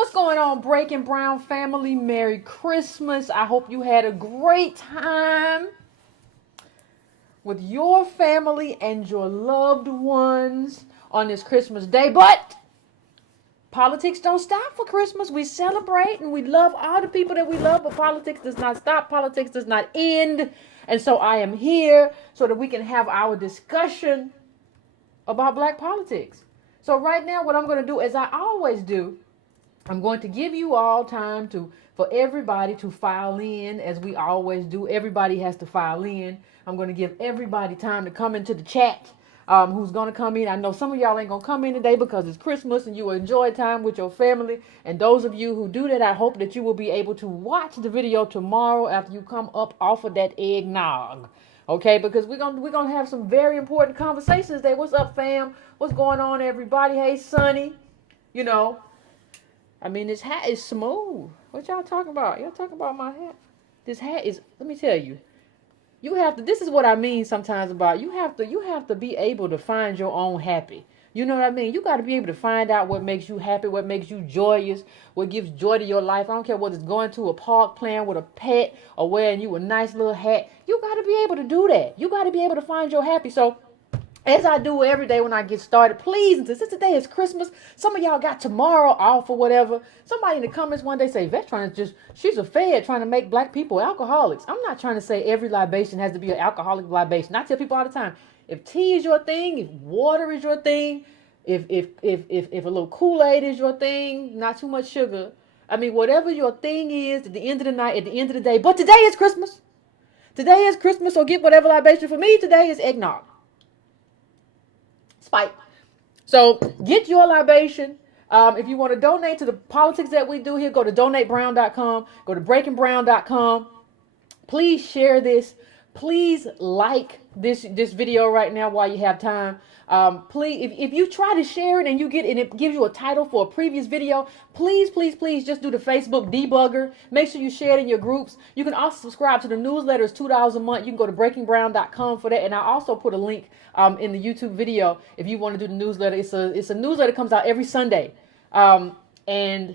What's going on, Breaking Brown family? Merry Christmas. I hope you had a great time with your family and your loved ones on this Christmas day. But politics don't stop for Christmas. We celebrate and we love all the people that we love, but politics does not stop. Politics does not end. And so I am here so that we can have our discussion about black politics. So right now, what I'm going to do, as I always do, I'm going to give you all time for everybody to file in, as we always do. Everybody has to file in. I'm going to give everybody time to come into the chat. Who's going to come in? I know some of y'all ain't going to come in today because it's Christmas and you will enjoy time with your family. And those of you who do that, I hope that you will be able to watch the video tomorrow after you come up off of that eggnog. Okay, because we're gonna have some very important conversations today. What's up, fam? What's going on, everybody? Hey, Sonny. You know, I mean, this hat is smooth. What y'all talking about? Y'all talking about my hat? This hat is, let me tell you, you have to, this is what I mean sometimes about, you have to be able to find your own happy. You know what I mean? You got to be able to find out what makes you happy, what makes you joyous, what gives joy to your life. I don't care whether it's going to a park, playing with a pet, or wearing you a nice little hat. You got to be able to do that. You got to be able to find your happy. So, as I do every day when I get started, please, since today is Christmas, some of y'all got tomorrow off or whatever. Somebody in the comments one day say, Yvette trying to she's a fed trying to make black people alcoholics. I'm not trying to say every libation has to be an alcoholic libation. I tell people all the time, if tea is your thing, if water is your thing, if a little Kool-Aid is your thing, not too much sugar. I mean, whatever your thing is at the end of the night, at the end of the day. But today is Christmas. Today is Christmas, so get whatever libation. For me, today is eggnog. Spike. So get your libation. If you want to donate to the politics that we do here, go to donatebrown.com. Go to breakingbrown.com. Please share this. Please like this video right now while you have time. Please, if you try to share it and it gives you a title for a previous video, please just do the Facebook debugger. Make sure you share it in your groups. You can also subscribe to the newsletter. It's $2 a month. You can go to breakingbrown.com for that. And I also put a link in the YouTube video if you want to do the newsletter. It's a newsletter that comes out every Sunday. And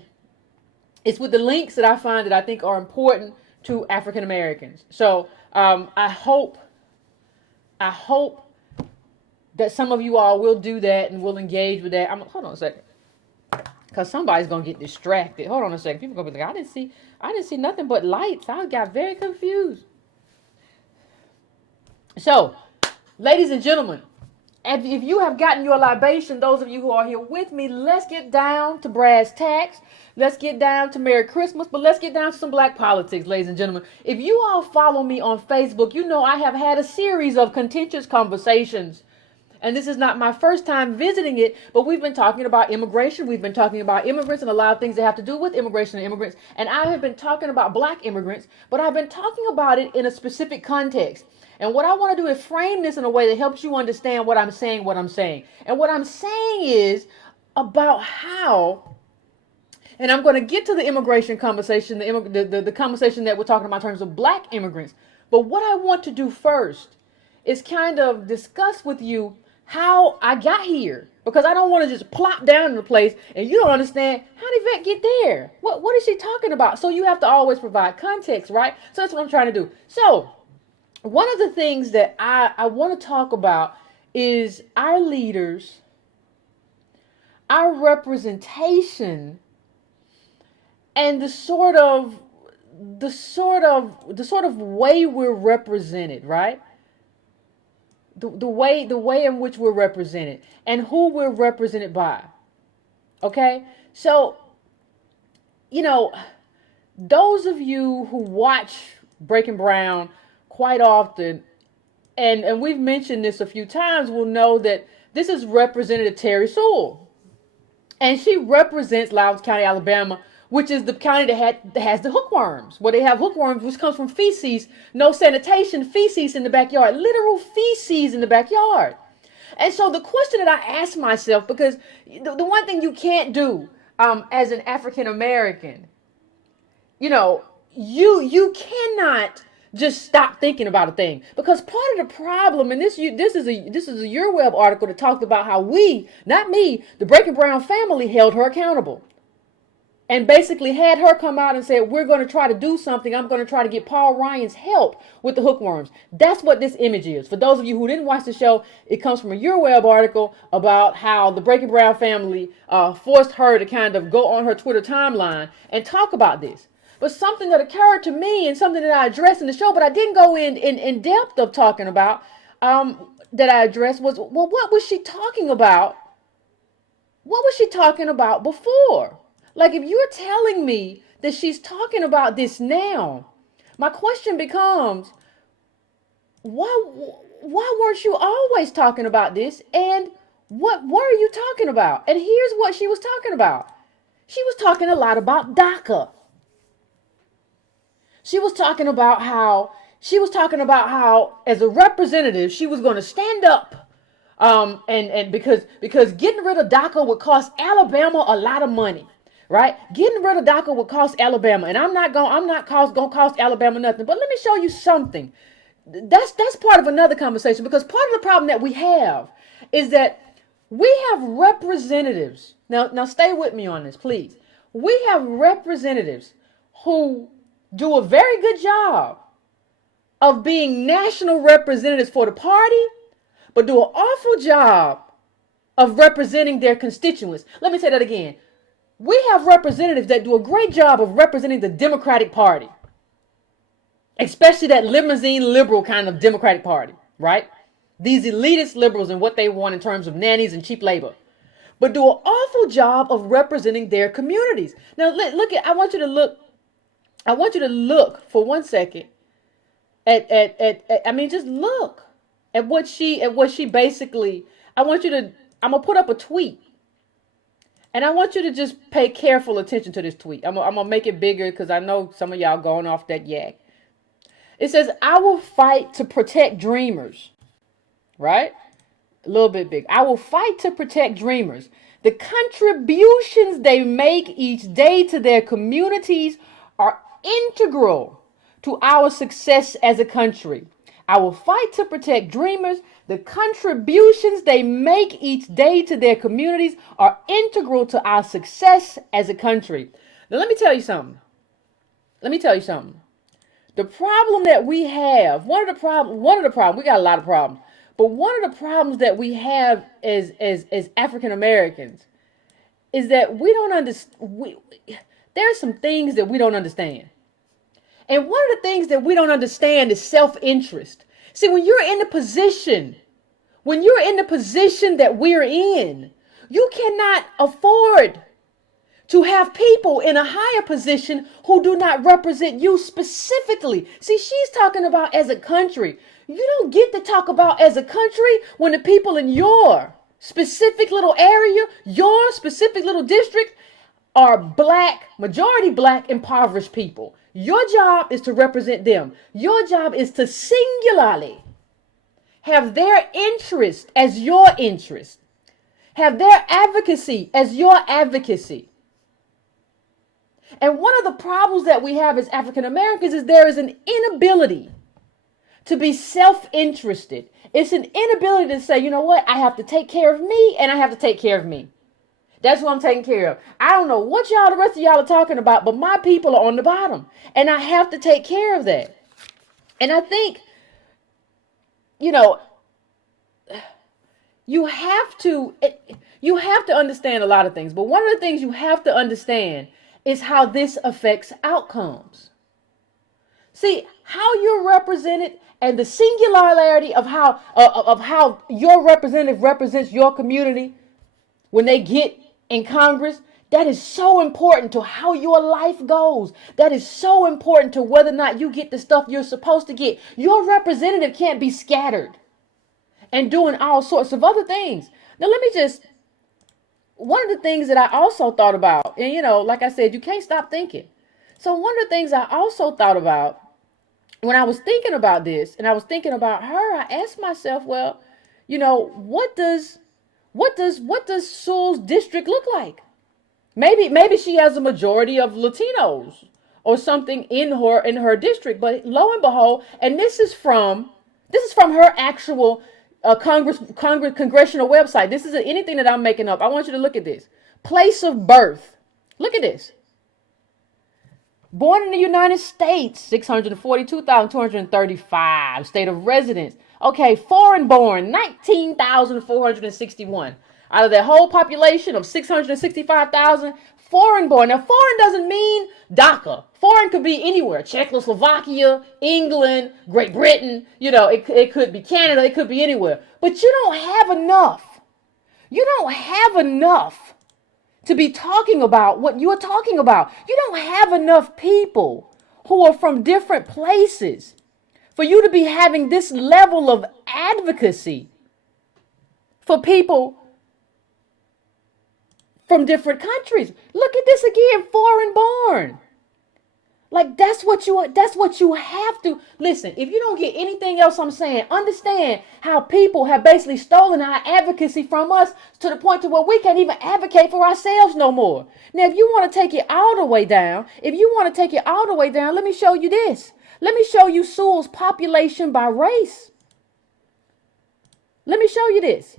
it's with the links that I find that I think are important to African Americans. So I hope that some of you all will do that and will engage with that. Hold on a second, because somebody's gonna get distracted. Hold on a second. People gonna be like, I didn't see nothing but lights. I got very confused. So, ladies and gentlemen, if you have gotten your libation, those of you who are here with me, let's get down to brass tacks. Let's get down to Merry Christmas, but let's get down to some black politics, ladies and gentlemen. If you all follow me on Facebook, you know I have had a series of contentious conversations. And this is not my first time visiting it, but we've been talking about immigration. We've been talking about immigrants and a lot of things that have to do with immigration and immigrants. And I have been talking about black immigrants, but I've been talking about it in a specific context. And what I want to do is frame this in a way that helps you understand what I'm saying. And what I'm saying is about how, and I'm going to get to the immigration conversation, the conversation that we're talking about in terms of black immigrants. But what I want to do first is kind of discuss with you how I got here. Because I don't want to just plop down in the place and you don't understand, how did Yvette get there? What is she talking about? So you have to always provide context, right? So that's what I'm trying to do. So one of the things that I want to talk about is our leaders, our representation, and the sort of way we're represented, right? The way in which we're represented and who we're represented by. Okay? So, you know, those of you who watch Breaking Brown quite often, and we've mentioned this a few times, will know that this is Representative Terry Sewell. And she represents Loudoun County, Alabama, which is the county that has the hookworms, where they have hookworms, which comes from feces, no sanitation, feces in the backyard, literal feces in the backyard. And so the question that I ask myself, because the one thing you can't do as an African American, you know, you cannot just stop thinking about a thing, because part of the problem, and this is a YourWeb article that talked about how we, not me, the Breaking Brown family held her accountable. and basically had her come out and said, we're going to try to do something. I'm going to try to get Paul Ryan's help with the hookworms. That's what this image is. For those of you who didn't watch the show, it comes from a YourWeb article about how the Breaking Brown family forced her to kind of go on her Twitter timeline and talk about this. But something that occurred to me and something that I addressed in the show, but I didn't go in depth of talking about, that I addressed was, well, what was she talking about? What was she talking about before? Like, if you're telling me that she's talking about this now, my question becomes, why weren't you always talking about this? And what were you talking about? And here's what she was talking about. She was talking a lot about DACA. She was talking about how as a representative, she was going to stand up. And because getting rid of DACA would cost Alabama a lot of money. Right? Getting rid of DACA would cost Alabama, and I'm not gonna cost Alabama nothing. But let me show you something. That's part of another conversation, because part of the problem that we have is that we have representatives. Now stay with me on this, please. We have representatives who do a very good job of being national representatives for the party, but do an awful job of representing their constituents. Let me say that again. We have representatives that do a great job of representing the Democratic Party, especially that limousine liberal kind of Democratic Party, right? These elitist liberals and what they want in terms of nannies and cheap labor, but do an awful job of representing their communities. Now, I want you to look for 1 second just look at what she basically, I'm gonna put up a tweet. And I want you to just pay careful attention to this tweet. I'm going to make it bigger because I know some of y'all going off that yak. It says, I will fight to protect dreamers. Right? A little bit big. I will fight to protect dreamers. The contributions they make each day to their communities are integral to our success as a country. I will fight to protect dreamers. The contributions they make each day to their communities are integral to our success as a country. Now, let me tell you something. The problem that we have, one of the problems, we got a lot of problems, but one of the problems that we have as African Americans is that we don't understand, there are some things that we don't understand. And one of the things that we don't understand is self-interest. See, when you're in the position that we're in, you cannot afford to have people in a higher position who do not represent you specifically. See, she's talking about as a country. You don't get to talk about as a country when the people in your specific little area, your specific little district are majority black, impoverished people. Your job is to represent them. Your job is to singularly have their interest as your interest. Have their advocacy as your advocacy. And one of the problems that we have as African Americans is there is an inability to be self-interested. It's an inability to say, you know what, I have to take care of me and I have to take care of me. That's what I'm taking care of. I don't know what the rest of y'all are talking about, but my people are on the bottom and I have to take care of that. And I think, you have to understand a lot of things, but one of the things you have to understand is how this affects outcomes. See, how you're represented and the singularity of how your representative represents your community when they get in Congress, that is so important to how your life goes. That is so important to whether or not you get the stuff you're supposed to get. Your representative can't be scattered and doing all sorts of other things. Now, one of the things that I also thought about, and like I said, you can't stop thinking. So one of the things I also thought about when I was thinking about this and I was thinking about her, I asked myself, well, what does Sewell's district look like? Maybe she has a majority of Latinos or something in her district, but lo and behold, and this is from her actual Congressional website. This isn't anything that I'm making up. I want you to look at this. Place of birth. Look at this. Born in the United States, 642,235. State of residence. Okay, foreign born, 19,461. Out of that whole population of 665,000, foreign born. Now, foreign doesn't mean DACA. Foreign could be anywhere. Czechoslovakia, England, Great Britain. It could be Canada. It could be anywhere. But you don't have enough. You don't have enough to be talking about what you are talking about. You don't have enough people who are from different places for you to be having this level of advocacy for people from different countries. Look at this again, foreign born. Like that's what you have to listen. If you don't get anything else I'm saying, understand how people have basically stolen our advocacy from us to the point to where we can't even advocate for ourselves no more. Now, if you want to take it all the way down, let me show you this. Let me show you Sewell's population by race. Let me show you this.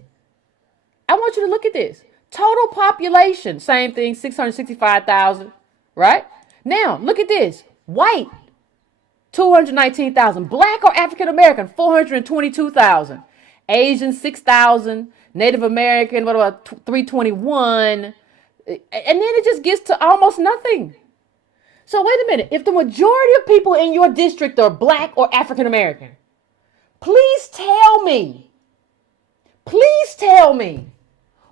I want you to look at this. Total population, same thing, 665,000, right? Now, look at this. White, 219,000. Black or African American, 422,000. Asian, 6,000. Native American, 321. And then it just gets to almost nothing. So wait a minute. If the majority of people in your district are Black or African American, please tell me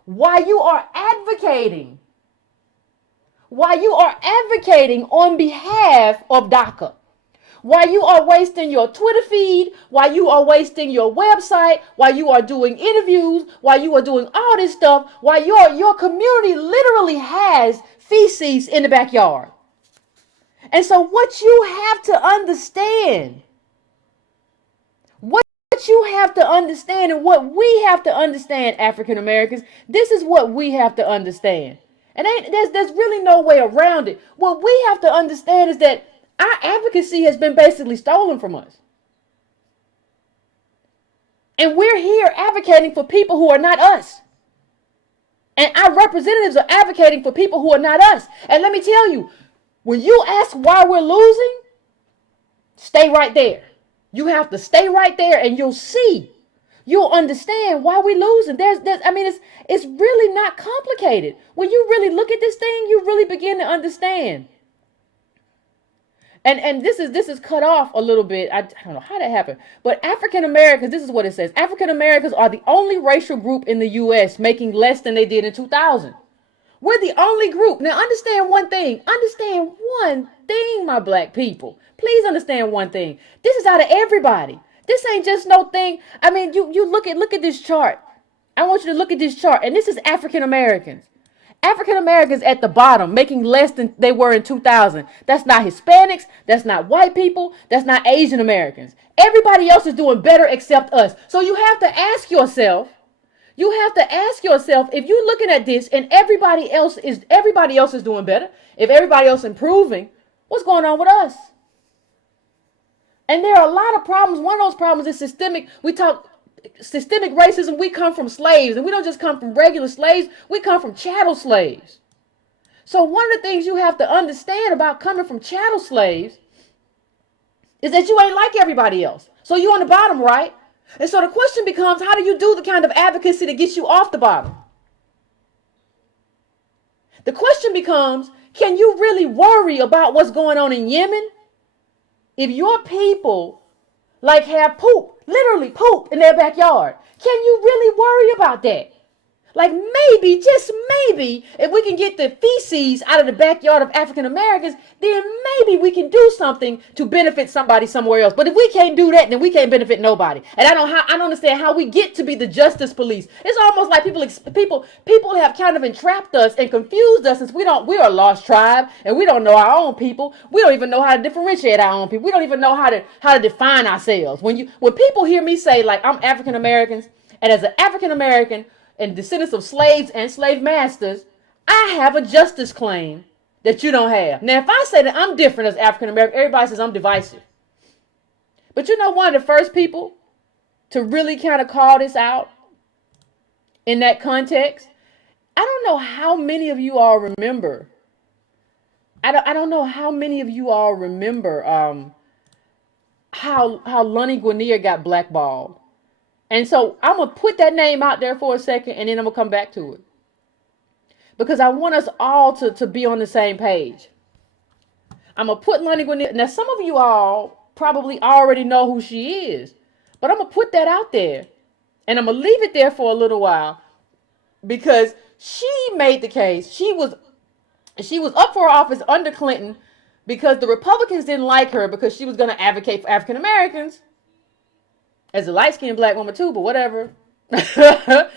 why you are advocating on behalf of DACA, why you are wasting your Twitter feed, why you are wasting your website, why you are doing interviews, why you are doing all this stuff, why your community literally has feces in the backyard. And so what you have to understand, and what we have to understand, African Americans, this is what we have to understand. And there's really no way around it. What we have to understand is that our advocacy has been basically stolen from us. And we're here advocating for people who are not us. And our representatives are advocating for people who are not us. And let me tell you, when you ask why we're losing, stay right there. You have to stay right there and you'll see. You'll understand why we're losing. It's really not complicated. When you really look at this thing, you really begin to understand. And this is cut off a little bit. I don't know how that happened. But African Americans, this is what it says. African Americans are the only racial group in the U.S. making less than they did in 2000. We're the only group. Now understand one thing. Understand one thing, my black people. Please understand one thing. This is out of everybody. This ain't just no thing. I mean, you look at this chart. I want you to look at this chart. And this is African Americans. African Americans at the bottom making less than they were in 2000. That's not Hispanics. That's not white people. That's not Asian Americans. Everybody else is doing better except us. So you have to ask yourself, if you're looking at this and everybody else is doing better, if everybody else improving, what's going on with us? And there are a lot of problems. One of those problems is systemic. We talk systemic racism. We come from slaves, and we don't just come from regular slaves. We come from chattel slaves. So one of the things you have to understand about coming from chattel slaves is that you ain't like everybody else. So you on the bottom, right? And so the question becomes, how do you do the kind of advocacy that gets you off the bottom? The question becomes, can you really worry about what's going on in Yemen? If your people have literally poop in their backyard, can you really worry about that? Like maybe, just maybe, if we can get the feces out of the backyard of African Americans, then maybe we can do something to benefit somebody somewhere else. But if we can't do that, then we can't benefit nobody. And I don't understand how we get to be the justice police. It's almost like people have kind of entrapped us and confused us, since we're a lost tribe and we don't know our own people. We don't even know how to differentiate our own people. We don't even know how to define ourselves. When people hear me say, like, I'm African Americans, and as an African American and descendants of slaves and slave masters, I have a justice claim that you don't have. Now, if I say that I'm different as African American, everybody says I'm divisive. But you know, one of the first people to really kind of call this out in that context, I don't know how many of you all remember. I don't know how many of you all remember how Lonnie Guinier got blackballed. And so I'm going to put that name out there for a second, and then I'm going to come back to it. Because I want us all to be on the same page. I'm going to put Lonnie Guinier. Now, some of you all probably already know who she is. But I'm going to put that out there. And I'm going to leave it there for a little while. Because she made the case. She was up for office under Clinton because the Republicans didn't like her because she was going to advocate for African Americans. As a light-skinned black woman too, but whatever. So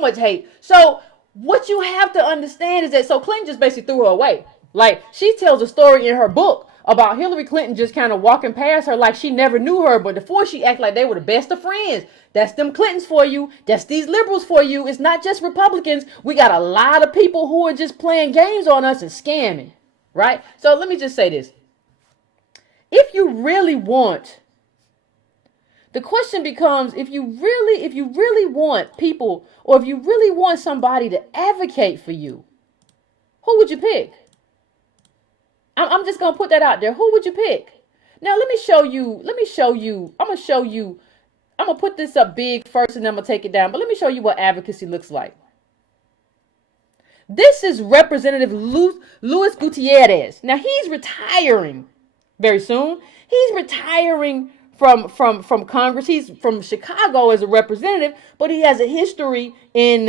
much hate. So what you have to understand is that, so Clinton just basically threw her away. Like, she tells a story in her book about Hillary Clinton just kind of walking past her like she never knew her, but before she acted like they were the best of friends. That's them Clintons for you. That's these liberals for you. It's not just Republicans. We got a lot of people who are just playing games on us and scamming, right? So let me just say this. If you really want... The question becomes, if you really want people, or if you really want somebody to advocate for you, who would you pick? I'm just going to put that out there. Who would you pick? Now, let me show you. I'm going to put this up big first and then I'm going to take it down. But let me show you what advocacy looks like. This is Representative Luis Gutierrez. Now, he's retiring very soon. He's retiring from Congress. He's from Chicago as a representative, but he has a history in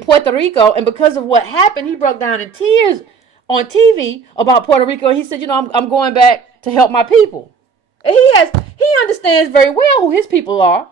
Puerto Rico, and because of what happened, he broke down in tears on TV about Puerto Rico. He said, I'm going back to help my people. And he understands very well who his people are.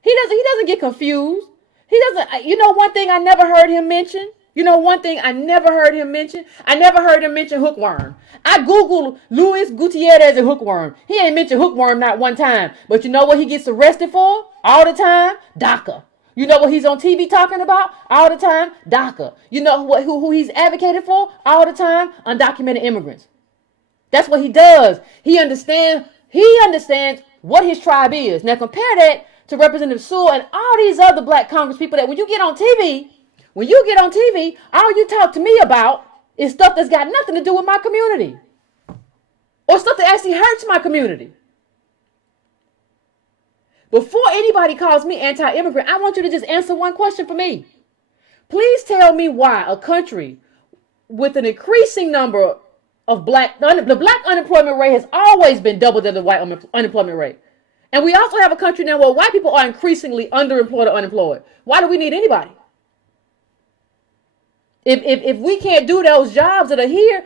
He doesn't get confused. He doesn't. One thing I never heard him mention. I never heard him mention hookworm. I Googled Luis Gutierrez and hookworm. He ain't mentioned hookworm not one time. But you know what he gets arrested for all the time? DACA. You know what he's on TV talking about all the time? DACA. You know who he's advocated for all the time? Undocumented immigrants. That's what he does. He understands what his tribe is. Now compare that to Representative Sewell and all these other black Congress people that when you get on TV, all you talk to me about is stuff that's got nothing to do with my community. Or stuff that actually hurts my community. Before anybody calls me anti-immigrant, I want you to just answer one question for me. Please tell me why a country with an increasing number of the black unemployment rate has always been double than the white unemployment rate. And we also have a country now where white people are increasingly underemployed or unemployed. Why do we need anybody? If we can't do those jobs that are here,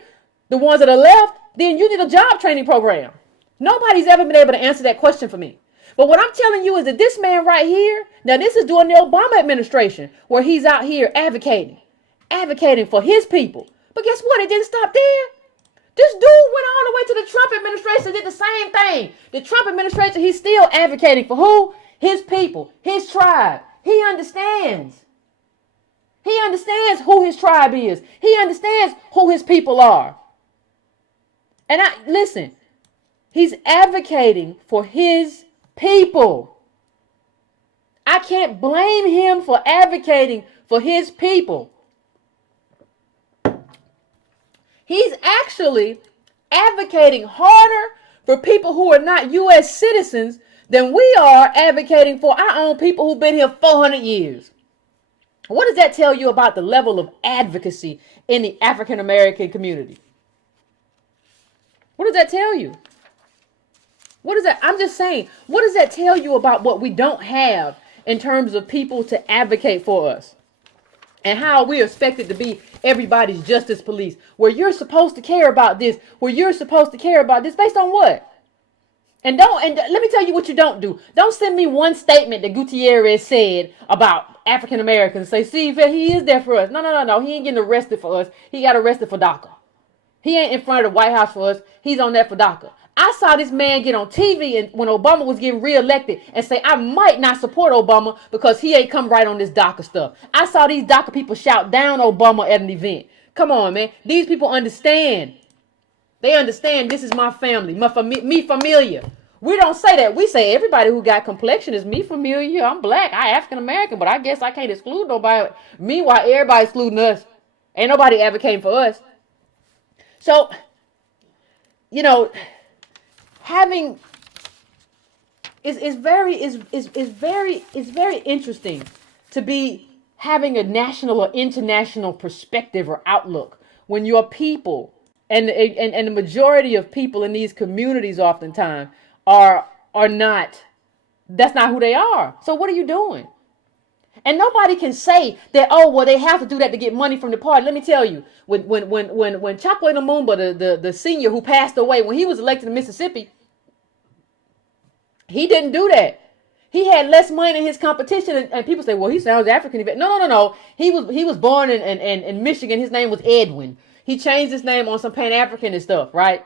the ones that are left, then you need a job training program. Nobody's ever been able to answer that question for me. But what I'm telling you is that this man right here, now this is during the Obama administration, where he's out here advocating for his people. But guess what? It didn't stop there. This dude went all the way to the Trump administration and did the same thing. The Trump administration, he's still advocating for who? His people, his tribe. He understands. He understands who his tribe is. He understands who his people are. And listen, he's advocating for his people. I can't blame him for advocating for his people. He's actually advocating harder for people who are not U.S. citizens than we are advocating for our own people who've been here 400 years. What does that tell you about the level of advocacy in the African American community? What does that tell you? I'm just saying, what does that tell you about what we don't have in terms of people to advocate for us? And how we're expected to be everybody's justice police, where you're supposed to care about this, based on what? And let me tell you what you don't do. Don't send me one statement that Gutierrez said about African Americans. Say, see, he is there for us. No. He ain't getting arrested for us. He got arrested for DACA. He ain't in front of the White House for us. He's on that for DACA. I saw this man get on TV and when Obama was getting reelected and say, I might not support Obama because he ain't come right on this DACA stuff. I saw these DACA people shout down Obama at an event. Come on, man. These people understand. They understand this is my family, me familia. We don't say that. We say everybody who got complexion is me familiar. I'm black. I African American, but I guess I can't exclude nobody. Meanwhile, everybody excluding us. Ain't nobody advocating for us. So, you know, having is very interesting to be having a national or international perspective or outlook when your people and the majority of people in these communities oftentimes are not, that's not who they are. So what are you doing? And nobody can say that, oh, well, they have to do that to get money from the party. Let me tell you, when Chakwe Lumumba, the senior who passed away, when he was elected in Mississippi, he didn't do that. He had less money than his competition, and people say, well, he sounds African. No. He was born in Michigan. His name was Edwin. He changed his name on some Pan-African and stuff, right?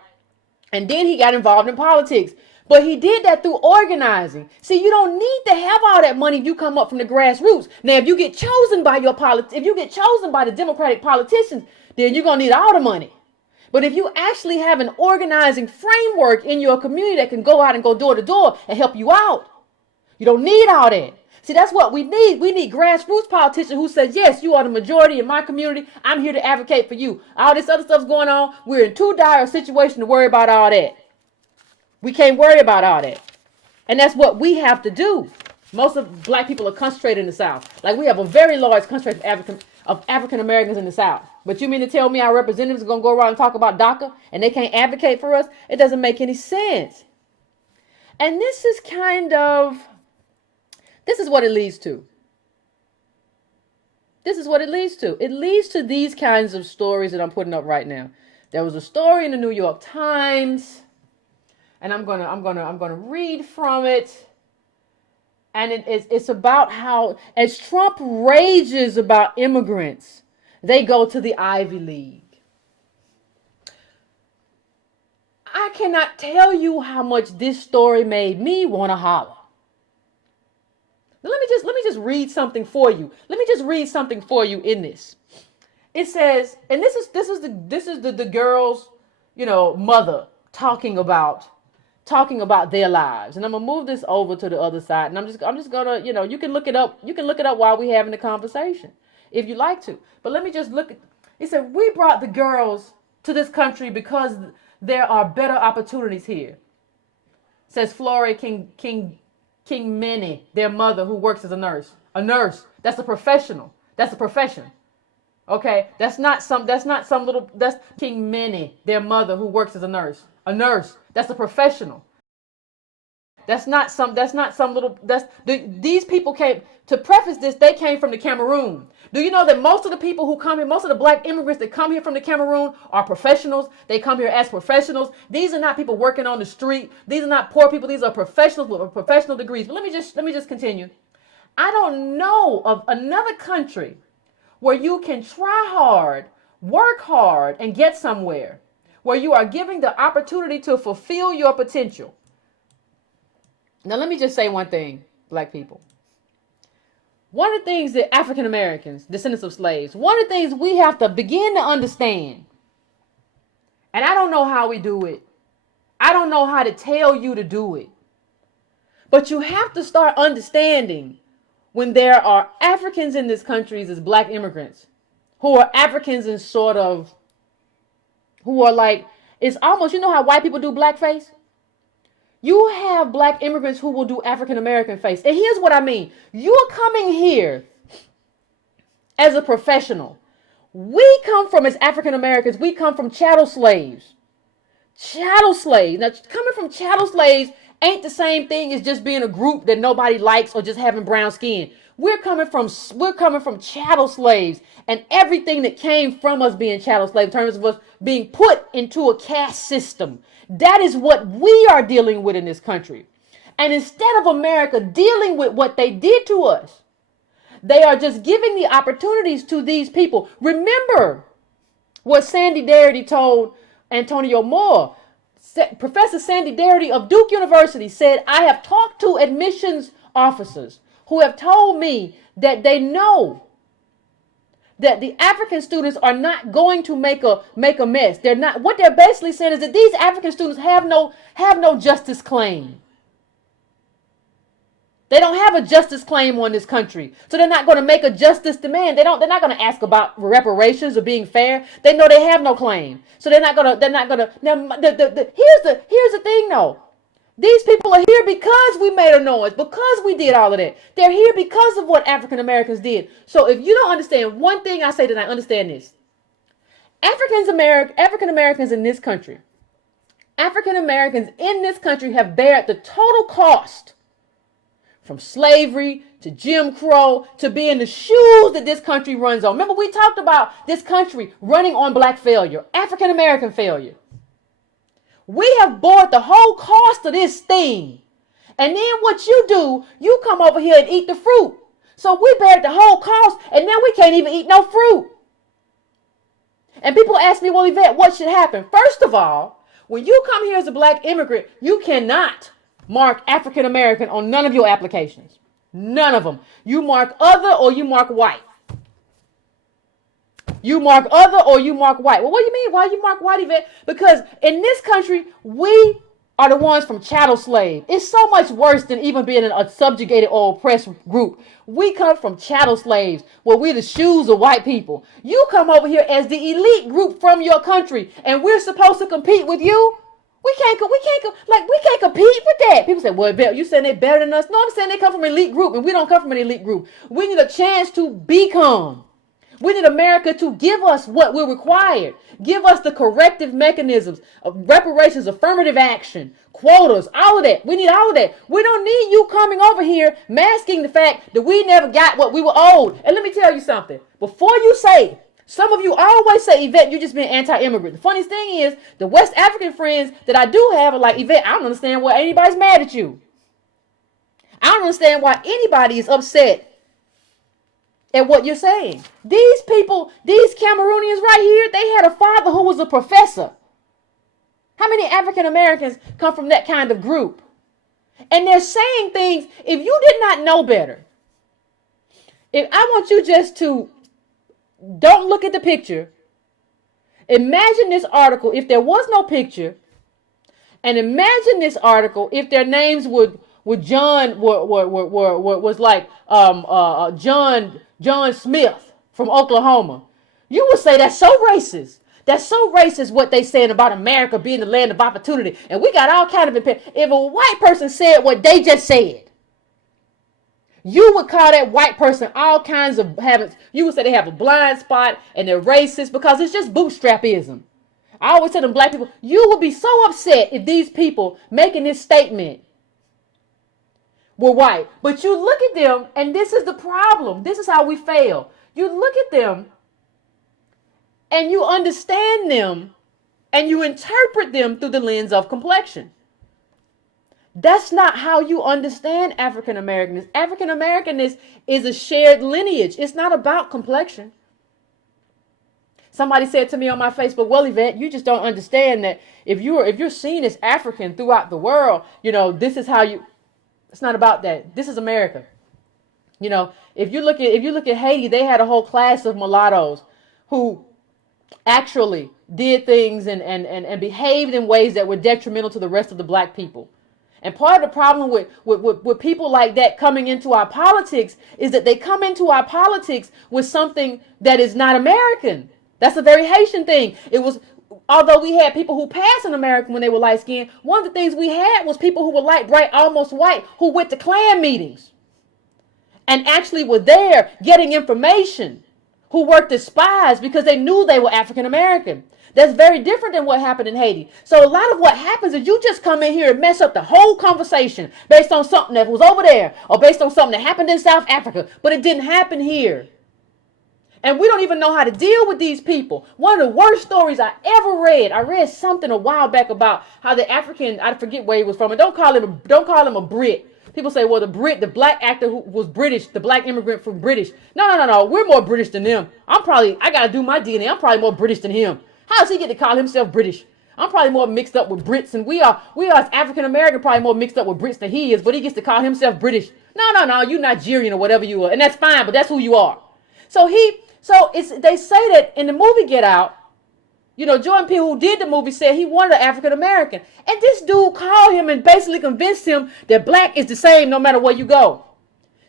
And then he got involved in politics. But he did that through organizing. See, you don't need to have all that money if you come up from the grassroots. Now, if you get chosen by if you get chosen by the Democratic politicians, then you're gonna need all the money. But if you actually have an organizing framework in your community that can go out and go door to door and help you out, you don't need all that. See, that's what we need. We need grassroots politicians who says, yes, you are the majority in my community. I'm here to advocate for you. All this other stuff's going on. We're in too dire a situation to worry about all that. We can't worry about all that. And that's what we have to do. Most of black people are concentrated in the South. Like, we have a very large concentration of African Americans in the South. But you mean to tell me our representatives are going to go around and talk about DACA and they can't advocate for us? It doesn't make any sense. And this is what it leads to. This is what it leads to. It leads to these kinds of stories that I'm putting up right now. There was a story in the New York Times, and I'm gonna read from it. And it's about how, as Trump rages about immigrants, they go to the Ivy League. I cannot tell you how much this story made me want to holler. Now, let me just read something for you. Let me just read something for you in this. It says, and this is the girl's, mother talking about their lives. And I'm gonna move this over to the other side, and I'm just gonna, you can look it up. You can look it up while we're having the conversation, if you like to. But let me just look at. It said, we brought the girls to this country because there are better opportunities here. Says Flora King Minnie, their mother, who works as a nurse. A nurse. That's a professional. That's a profession. Okay? That's King Minnie, their mother, who works as a nurse. A nurse. That's a professional. These people came, to preface this, they came from the Cameroon. Do you know that most of the people who come here, most of the black immigrants that come here from the Cameroon are professionals? They come here as professionals. These are not people working on the street. These are not poor people. These are professionals with professional degrees. But let me just continue. I don't know of another country where you can try hard, work hard, and get somewhere, where you are giving the opportunity to fulfill your potential. Now, let me just say one thing, black people. One of the things that African Americans, descendants of slaves, one of the things we have to begin to understand, and I don't know how we do it. I don't know how to tell you to do it. But you have to start understanding when there are Africans in this country as black immigrants who are Africans and who are like, it's almost, you know how white people do blackface? You have black immigrants who will do African American face. And here's what I mean. You're coming here as a professional. We come from, as African Americans, we come from chattel slaves. Chattel slaves. Now, coming from chattel slaves ain't the same thing as just being a group that nobody likes or just having brown skin. We're coming from chattel slaves, and everything that came from us being chattel slaves, in terms of us being put into a caste system. That is what we are dealing with in this country. And instead of America dealing with what they did to us, they are just giving the opportunities to these people. Remember what Sandy Darity told Antonio Moore. Professor Sandy Darity of Duke University said, I have talked to admissions officers who have told me that they know that the African students are not going to make a mess. They're not. What they're basically saying is that these African students have no justice claim. They don't have a justice claim on this country. So they're not going to make a justice demand. They're not going to ask about reparations or being fair. They know they have no claim. So they're not going to. Now, here's the thing though. These people are here because we made a noise, because we did all of that. They're here because of what African Americans did. So if you don't understand one thing I say tonight, understand this. African Americans in this country, African Americans in this country have bared the total cost from slavery to Jim Crow to being the shoes that this country runs on. Remember, we talked about this country running on black failure, African American failure. We have bought the whole cost of this thing. And then what you do, you come over here and eat the fruit. So we bared the whole cost and now we can't even eat no fruit. And people ask me, well, Yvette, what should happen? First of all, when you come here as a black immigrant, you cannot mark African American on none of your applications. None of them. You mark other or you mark white. You mark other or you mark white. Well, what do you mean? Why you mark white, Yvette? Because in this country, we are the ones from chattel slave. It's so much worse than even being in a subjugated or oppressed group. We come from chattel slaves, where we're the shoes of white people. You come over here as the elite group from your country, and we're supposed to compete with you. We can't compete with that. People say, well, you saying they're better than us? No, I'm saying they come from an elite group, and we don't come from an elite group. We need a chance to become. We need America to give us what we're required. Give us the corrective mechanisms of reparations, affirmative action, quotas, all of that. We need all of that. We don't need you coming over here masking the fact that we never got what we were owed. And let me tell you something. Before you say, some of you always say, Yvette, you're just being anti-immigrant. The funniest thing is, the West African friends that I do have are like, Yvette, I don't understand why anybody's mad at you. I don't understand why anybody is upset at what you're saying. These people, these Cameroonians right here, they had a father who was a professor. How many African Americans come from that kind of group? And they're saying things, if you did not know better, if I want you just to don't look at the picture, imagine this article if there was no picture, and imagine this article if their names was like John Smith from Oklahoma. You would say that's so racist. That's so racist what they saying about America being the land of opportunity. And we got all kind of impact. If a white person said what they just said, you would call that white person all kinds of habits. You would say they have a blind spot and they're racist because it's just bootstrapism. I always tell them black people, you would be so upset if these people making this statement were white. But you look at them, and this is the problem. This is how we fail. You look at them, and you understand them, and you interpret them through the lens of complexion. That's not how you understand African Americanness. African Americanness is a shared lineage. It's not about complexion. Somebody said to me on my Facebook, well, Yvette, you just don't understand that if you're seen as African throughout the world, this is how you. It's not about that. This is America. If you look at Haiti, they had a whole class of mulattoes who actually did things and behaved in ways that were detrimental to the rest of the black people. And part of the problem with people like that coming into our politics is that they come into our politics with something that is not American. That's a very Haitian thing. Although we had people who passed in America when they were light skinned, one of the things we had was people who were light, bright, almost white, who went to Klan meetings and actually were there getting information, who worked as spies because they knew they were African American. That's very different than what happened in Haiti. So a lot of what happens is you just come in here and mess up the whole conversation based on something that was over there or based on something that happened in South Africa, but it didn't happen here. And we don't even know how to deal with these people. One of the worst stories I ever read, I read something a while back about how the African, I forget where he was from, and don't call him a Brit. People say, well, the black actor who was British, the black immigrant from British. No. We're more British than them. I got to do my DNA. I'm probably more British than him. How does he get to call himself British? I'm probably more mixed up with Brits, and we are as African American probably more mixed up with Brits than he is, but he gets to call himself British. No, you Nigerian or whatever you are, and that's fine, but that's who you are. So they say that in the movie Get Out, Jordan Peele, who did the movie, said he wanted an African American. And this dude called him and basically convinced him that black is the same no matter where you go.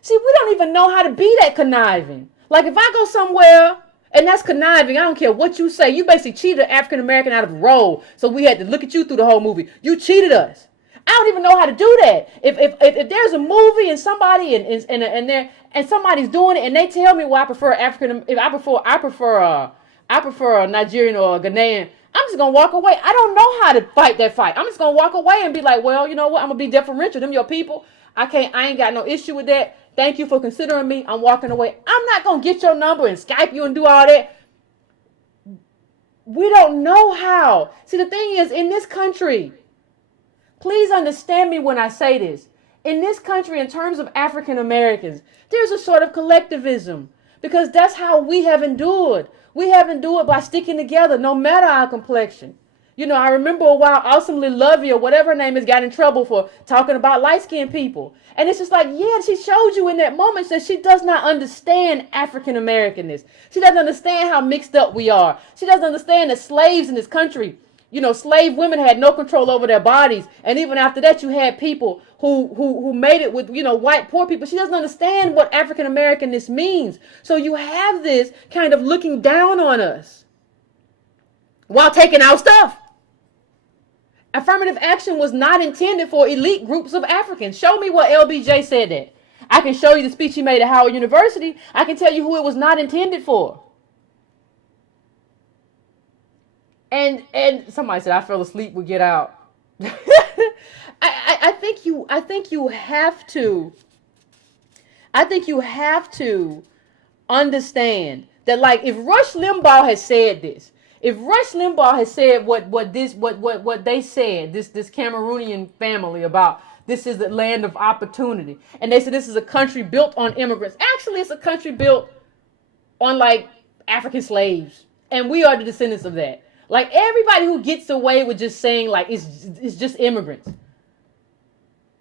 See, we don't even know how to be that conniving. Like, if I go somewhere and that's conniving, I don't care what you say. You basically cheated an African American out of a role, so we had to look at you through the whole movie. You cheated us. I don't even know how to do that. If there's a movie and somebody and somebody's doing it and they tell me, well, I prefer a Nigerian or a Ghanaian, I'm just gonna walk away. I don't know how to fight that fight. I'm just gonna walk away and be like, well, you know what? I'm gonna be deferential. Them your people. I ain't got no issue with that. Thank you for considering me. I'm walking away. I'm not gonna get your number and Skype you and do all that. We don't know how. See, the thing is, in this country, please understand me when I say this. In this country, in terms of African Americans, there's a sort of collectivism because that's how we have endured. We have endured by sticking together no matter our complexion. I remember a while, Awesomely Lovey or whatever her name is, got in trouble for talking about light-skinned people. And it's just like, yeah, she showed you in that moment that she does not understand African Americanness. She doesn't understand how mixed up we are. She doesn't understand that slaves in this country, slave women had no control over their bodies. And even after that, you had people who made it with, white poor people. She doesn't understand what African Americanness means. So you have this kind of looking down on us while taking our stuff. Affirmative action was not intended for elite groups of Africans. Show me what LBJ said that. I can show you the speech he made at Howard University. I can tell you who it was not intended for. And somebody said, I fell asleep, we get out. I think you have to understand that, like, if Rush Limbaugh has said this, if Rush Limbaugh has said what they said, this Cameroonian family about this is the land of opportunity, and they said this is a country built on immigrants. Actually, it's a country built on, like, African slaves, and we are the descendants of that. Like, everybody who gets away with just saying, like, it's just immigrants.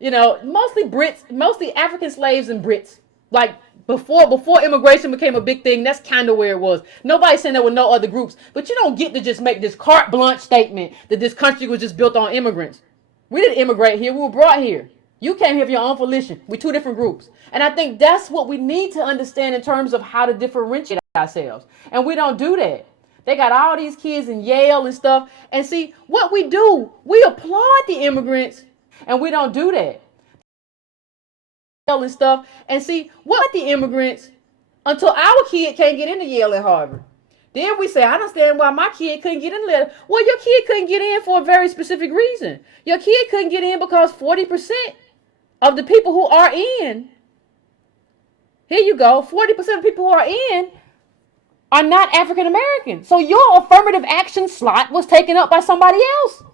Mostly Brits, mostly African slaves and Brits. Like, before immigration became a big thing, that's kind of where it was. Nobody's saying there were no other groups. But you don't get to just make this carte blanche statement that this country was just built on immigrants. We didn't immigrate here. We were brought here. You came here for your own volition. We're two different groups. And I think that's what we need to understand in terms of how to differentiate ourselves. And we don't do that. They got all these kids in Yale and stuff. And see, what we do, we applaud the immigrants, and we don't do that. And stuff. And see, what the immigrants, until our kid can't get into Yale and Harvard. Then we say, I understand why my kid couldn't get in there. Well, your kid couldn't get in for a very specific reason. Your kid couldn't get in because 40% of the people who are in, here you go, 40% of people who are in are not African American. So your affirmative action slot was taken up by somebody else.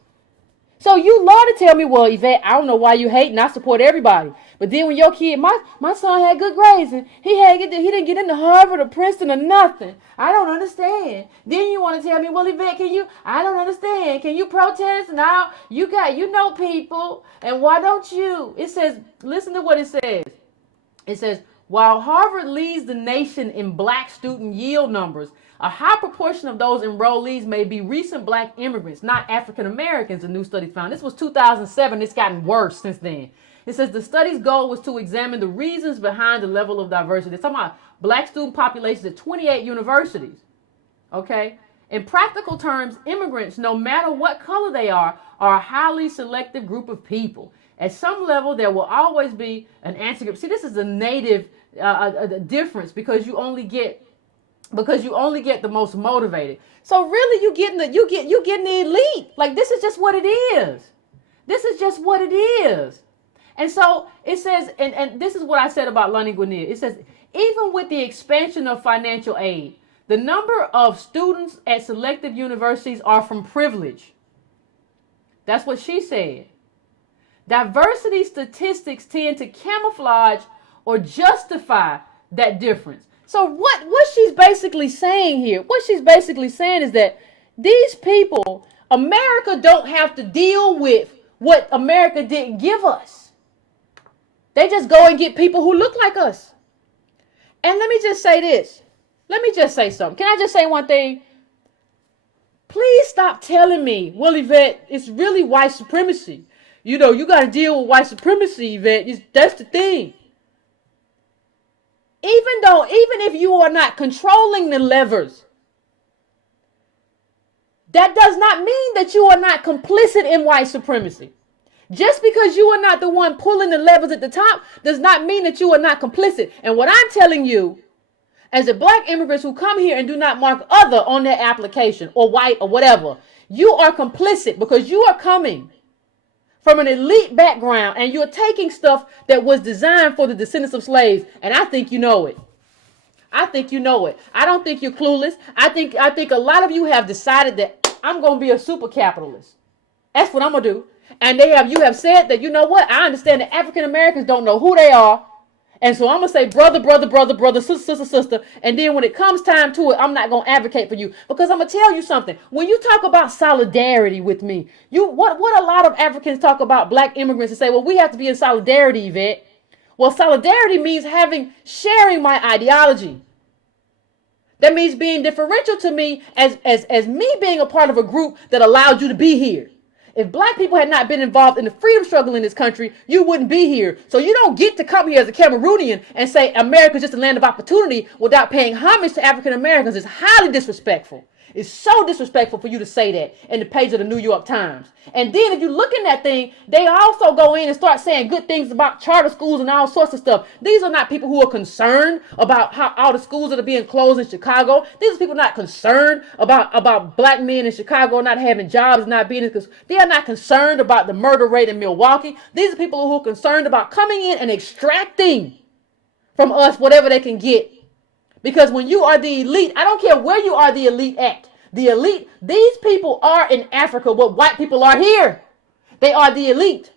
So you love to tell me, well, Yvette, I don't know why you hate and I support everybody. But then when your kid, my son had good grades and he didn't get into Harvard or Princeton or nothing. I don't understand. Then you want to tell me, well, Yvette, I don't understand. Can you protest? Now you know people, and why don't you? It says, listen to what it says. It says, while Harvard leads the nation in black student yield numbers, a high proportion of those enrollees may be recent black immigrants, not African Americans, a new study found. This was 2007. It's gotten worse since then. It says the study's goal was to examine the reasons behind the level of diversity. It's talking about black student populations at 28 universities. Okay? In practical terms, immigrants, no matter what color they are a highly selective group of people. At some level, there will always be an answer group. See, this is a native difference because you only get the most motivated. So really, you getting the elite. Like, this is just what it is. This is just what it is. And so it says, and this is what I said about Lonnie Guinier. It says, even with the expansion of financial aid, the number of students at selective universities are from privilege. That's what she said. Diversity statistics tend to camouflage or justify that difference. So what she's basically saying here, what she's basically saying is that these people, America don't have to deal with what America didn't give us. They just go and get people who look like us. And let me just say this. Let me just say something. Can I just say one thing? Please stop telling me, well, Yvette, it's really white supremacy. You know, you got to deal with white supremacy, Yvette. That's the thing. Even if you are not controlling the levers, that does not mean that you are not complicit in white supremacy. Just because you are not the one pulling the levers at the top does not mean that you are not complicit. And what I'm telling you, as the black immigrants who come here and do not mark other on their application, or white or whatever, you are complicit because you are coming from an elite background and you're taking stuff that was designed for the descendants of slaves. And I think you know it. I think you know it. I don't think you're clueless. I think a lot of you have decided that I'm going to be a super capitalist. That's what I'm going to do. And you have said that, you know what? I understand that African Americans don't know who they are. And so I'm going to say brother, brother, brother, brother, sister, sister, sister. And then when it comes time to it, I'm not going to advocate for you. Because I'm going to tell you something. When you talk about solidarity with me, what a lot of Africans talk about black immigrants and say, well, we have to be in solidarity, Yvette. Well, solidarity means sharing my ideology. That means being differential to me as me being a part of a group that allowed you to be here. If black people had not been involved in the freedom struggle in this country, you wouldn't be here. So you don't get to come here as a Cameroonian and say America's just a land of opportunity without paying homage to African Americans. It's highly disrespectful. It's so disrespectful for you to say that in the page of the New York Times. And then if you look in that thing, they also go in and start saying good things about charter schools and all sorts of stuff. These are not people who are concerned about how all the schools that are being closed in Chicago. These are people not concerned about black men in Chicago not having jobs, not being, because they are not concerned about the murder rate in Milwaukee. These are people who are concerned about coming in and extracting from us whatever they can get. Because when you are the elite, I don't care where you are the elite at. The elite, these people are in Africa what white people are here. They are the elite.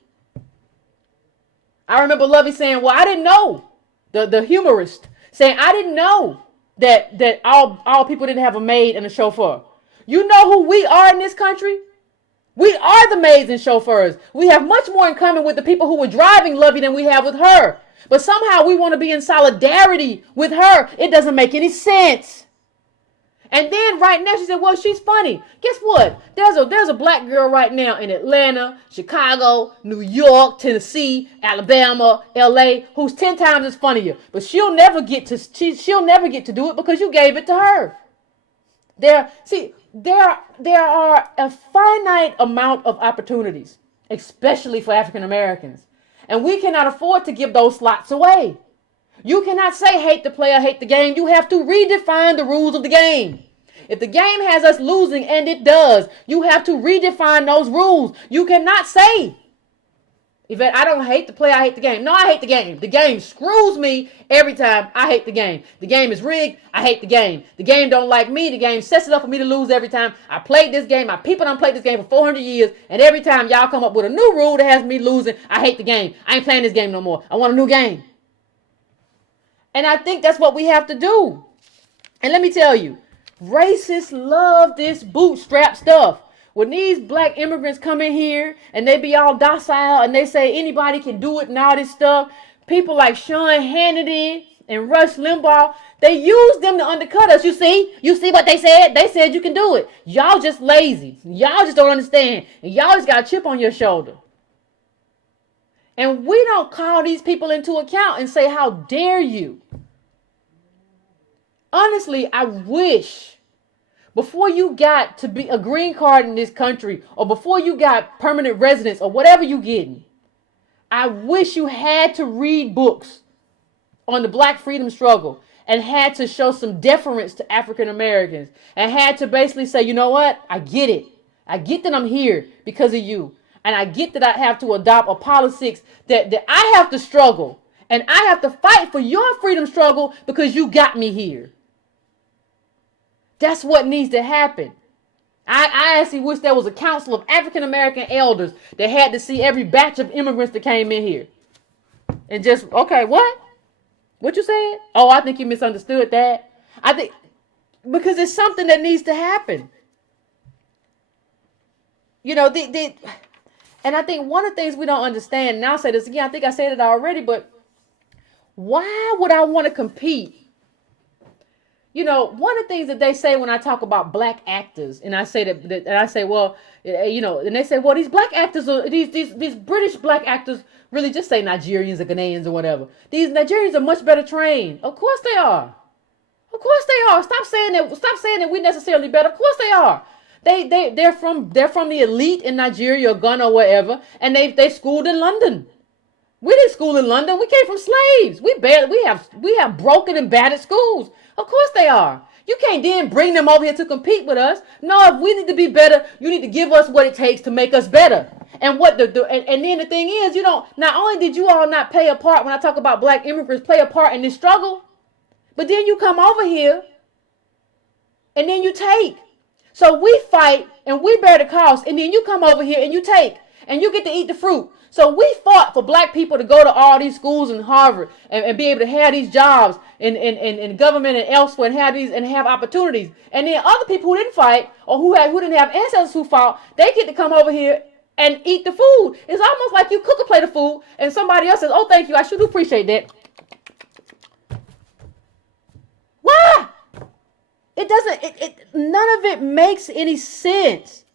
I remember Lovey saying, well, I didn't know, the humorist, saying, I didn't know that all people didn't have a maid and a chauffeur. You know who we are in this country? We are the maids and chauffeurs. We have much more in common with the people who were driving Lovey than we have with her. But somehow we want to be in solidarity with her. It doesn't make any sense. And then right now she said, well, she's funny. Guess what? There's a black girl right now in Atlanta, Chicago, New York, Tennessee, Alabama, LA, who's 10 times as funnier. But she'll never get to do it because you gave it to her. There are a finite amount of opportunities, especially for African Americans. And we cannot afford to give those slots away. You cannot say hate the player, hate the game. You have to redefine the rules of the game. If the game has us losing, and it does, you have to redefine those rules. You cannot say, Yvette, I don't hate the player, I hate the game. No, I hate the game. The game screws me every time. I hate the game. The game is rigged. I hate the game. The game don't like me. The game sets it up for me to lose every time. I played this game. My people done played this game for 400 years. And every time y'all come up with a new rule that has me losing, I hate the game. I ain't playing this game no more. I want a new game. And I think that's what we have to do. And let me tell you, racists love this bootstrap stuff. When these black immigrants come in here and they be all docile and they say anybody can do it and all this stuff, people like Sean Hannity and Rush Limbaugh, they use them to undercut us. You see what they said? They said you can do it. Y'all just lazy. Y'all just don't understand. And y'all just got a chip on your shoulder. And we don't call these people into account and say, how dare you? Honestly, I wish before you got to be a green card in this country, or before you got permanent residence, or whatever you getting, I wish you had to read books on the black freedom struggle and had to show some deference to African Americans and had to basically say, you know what? I get it. I get that I'm here because of you. And I get that I have to adopt a politics that I have to struggle. And I have to fight for your freedom struggle because you got me here. That's what needs to happen. I actually wish there was a council of African American elders that had to see every batch of immigrants that came in here. And just, okay, what? What you said? Oh, I think you misunderstood that. I think, because it's something that needs to happen. You know, and I think one of the things we don't understand, and I'll say this again, I think I said it already, but why would I want to compete? one of the things that they say when I talk about black actors, and I say and I say, well, and they say, well, these black actors are these British black actors, really just say Nigerians or Ghanaians or whatever. These Nigerians are much better trained. Of course they are. Of course they are. Stop saying that we necessarily better. Of course they are. They're from the elite in Nigeria or Ghana or wherever, and they schooled in London. We didn't school in London. We came from slaves. We have broken and battered schools. Of course they are. You can't then bring them over here to compete with us. No, if we need to be better, you need to give us what it takes to make us better. And and then the thing is, not only did you all not play a part when I talk about black immigrants play a part in this struggle, but then you come over here and then you take. So we fight and we bear the cost, and then you come over here and you take and you get to eat the fruit. So we fought for black people to go to all these schools in Harvard and be able to have these jobs in government and elsewhere and have opportunities. And then other people who didn't fight or who didn't have ancestors who fought, they get to come over here and eat the food. It's almost like you cook a plate of food and somebody else says, oh, thank you, I sure do appreciate that. Why? None of it makes any sense.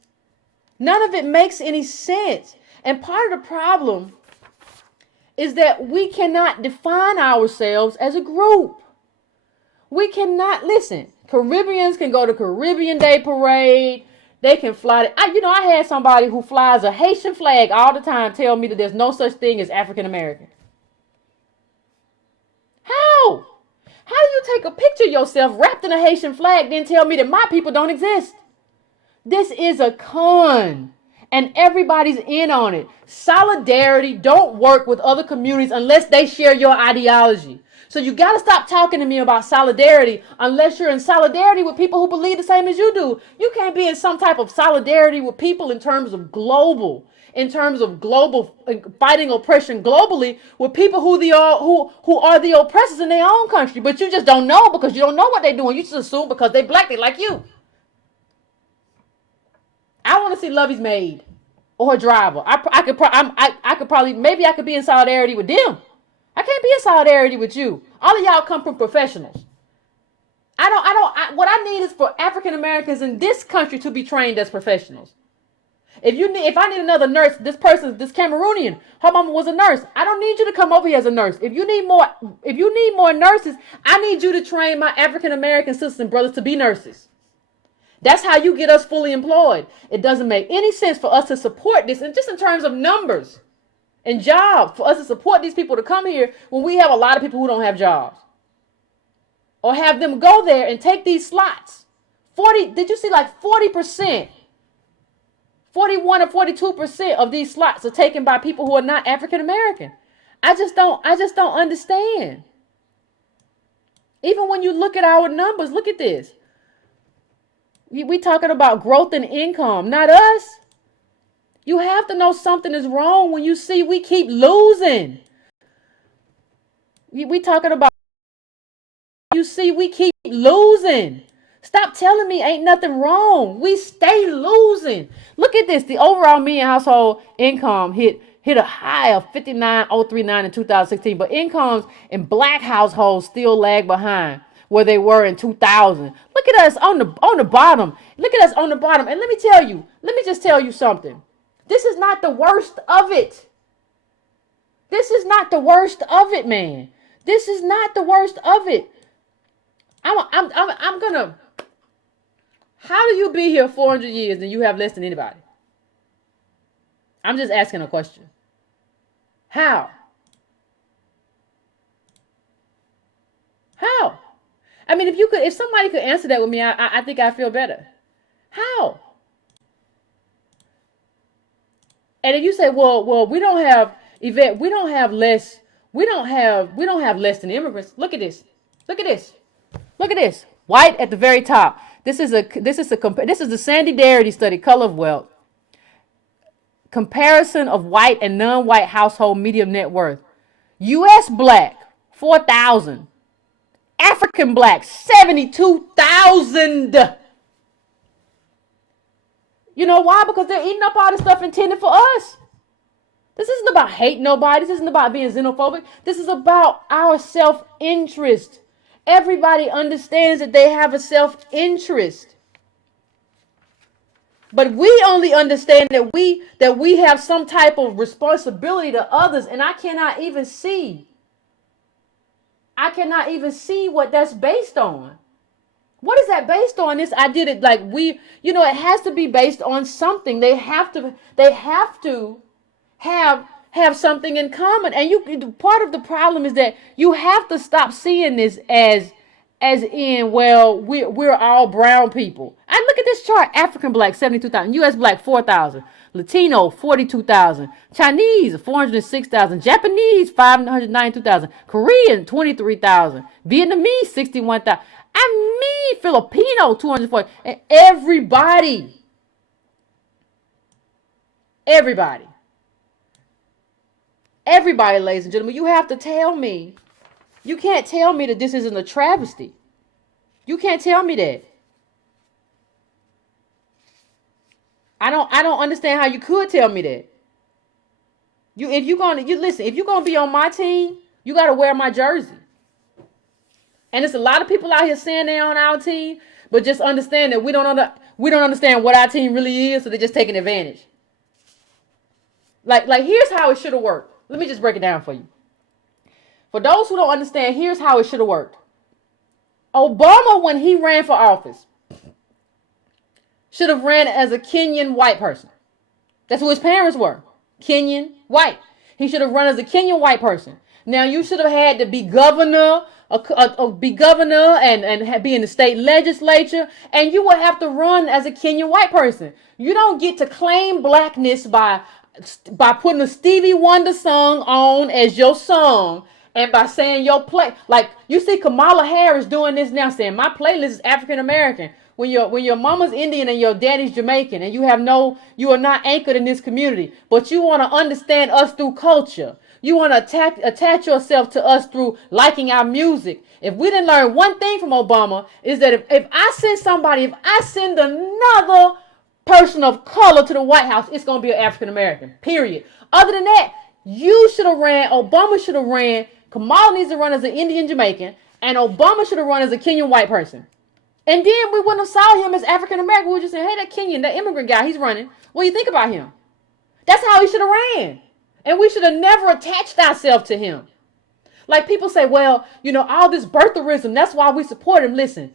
None of it makes any sense. And part of the problem is that we cannot define ourselves as a group. We cannot, listen, Caribbeans can go to Caribbean Day Parade. They can fly. I had somebody who flies a Haitian flag all the time tell me that there's no such thing as African American. How? How do you take a picture of yourself wrapped in a Haitian flag, then tell me that my people don't exist? This is a con. And everybody's in on it. Solidarity don't work with other communities unless they share your ideology. So you got to stop talking to me about solidarity unless you're in solidarity with people who believe the same as you do. You can't be in some type of solidarity with people in terms of global fighting oppression globally with people who are the oppressors in their own country. But you just don't know because you don't know what they're doing. You just assume because they black, they like you. I want to see Lovey's maid or her driver. I could probably, maybe I could be in solidarity with them. I can't be in solidarity with you. All of y'all come from professionals. What I need is for African Americans in this country to be trained as professionals. If I need another nurse, this Cameroonian, her mama was a nurse. I don't need you to come over here as a nurse. If you need more nurses, I need you to train my African American sisters and brothers to be nurses. That's how you get us fully employed. It doesn't make any sense for us to support this, and just in terms of numbers and jobs, for us to support these people to come here when we have a lot of people who don't have jobs. Or have them go there and take these slots. Did you see like 40%, 41 or 42% of these slots are taken by people who are not African American? I just don't understand. Even when you look at our numbers, look at this. We talking about growth in income, not us. You have to know something is wrong when you see we keep losing. We talking about, you see we keep losing. Stop telling me ain't nothing wrong. We stay losing. Look at this. The overall median household income hit a high of $59,039 in 2016, but incomes in black households still lag behind where they were in 2000. Look at us on the bottom. Look at us on the bottom. And let me just tell you something. This is not the worst of it. This is not the worst of it, man. This is not the worst of it. I'm gonna. How do you be here 400 years and you have less than anybody? I'm just asking a question. How? How? I mean, if somebody could answer that with me, I think I'd feel better. How? And if you say, well, we don't have, Yvette, we don't have less than immigrants. Look at this. Look at this. Look at this. White at the very top. This is the Sandy Darity study, Color of Wealth. Comparison of white and non-white household median net worth. U.S. black, 4,000. African black, 72,000. You know why? Because they're eating up all the stuff intended for us. This isn't about hating nobody. This isn't about being xenophobic. This is about our self-interest. Everybody understands that they have a self-interest. But we only understand that we have some type of responsibility to others, and I cannot even see what that's based on. What is that based on? This I did it like it has to be based on something. They have to have something in common. And part of the problem is that you have to stop seeing this as in, well, we're all brown people. And look at this chart. African black 72,000, US black 4,000, Latino 42,000, Chinese 406,000, Japanese 592,000, Korean 23,000, Vietnamese 61,000. I mean, Filipino 240, and everybody, ladies and gentlemen, you have to tell me. You can't tell me that this isn't a travesty. You can't tell me that. I don't understand how you could tell me that. If you're gonna be on my team, you gotta wear my jersey. And it's a lot of people out here saying they're on our team, but just understand that we don't understand what our team really is, so they're just taking advantage. Like here's how it should have worked. Let me just break it down for you. For those who don't understand, here's how it should have worked. Obama, when he ran for office, should have ran as a Kenyan white person. That's who his parents were. Kenyan white. He should have run as a Kenyan white person. Now, you should have had to be governor, and be in the state legislature, and you would have to run as a Kenyan white person. You don't get to claim blackness by putting a Stevie Wonder song on as your song, and by saying your play, like you see Kamala Harris doing this now, saying my playlist is African American. When your mama's Indian and your daddy's Jamaican, and you are not anchored in this community, but you want to understand us through culture. You want to attach yourself to us through liking our music. If we didn't learn one thing from Obama, is that if I send another person of color to the White House, it's going to be an African American, period. Other than that, Obama should have ran, Kamala needs to run as an Indian Jamaican, and Obama should have run as a Kenyan white person. And then we wouldn't have saw him as African American. We would just say, hey, that Kenyan, that immigrant guy, he's running. What do you think about him? That's how he should have ran. And we should have never attached ourselves to him. Like people say, well, all this birtherism, that's why we support him. Listen,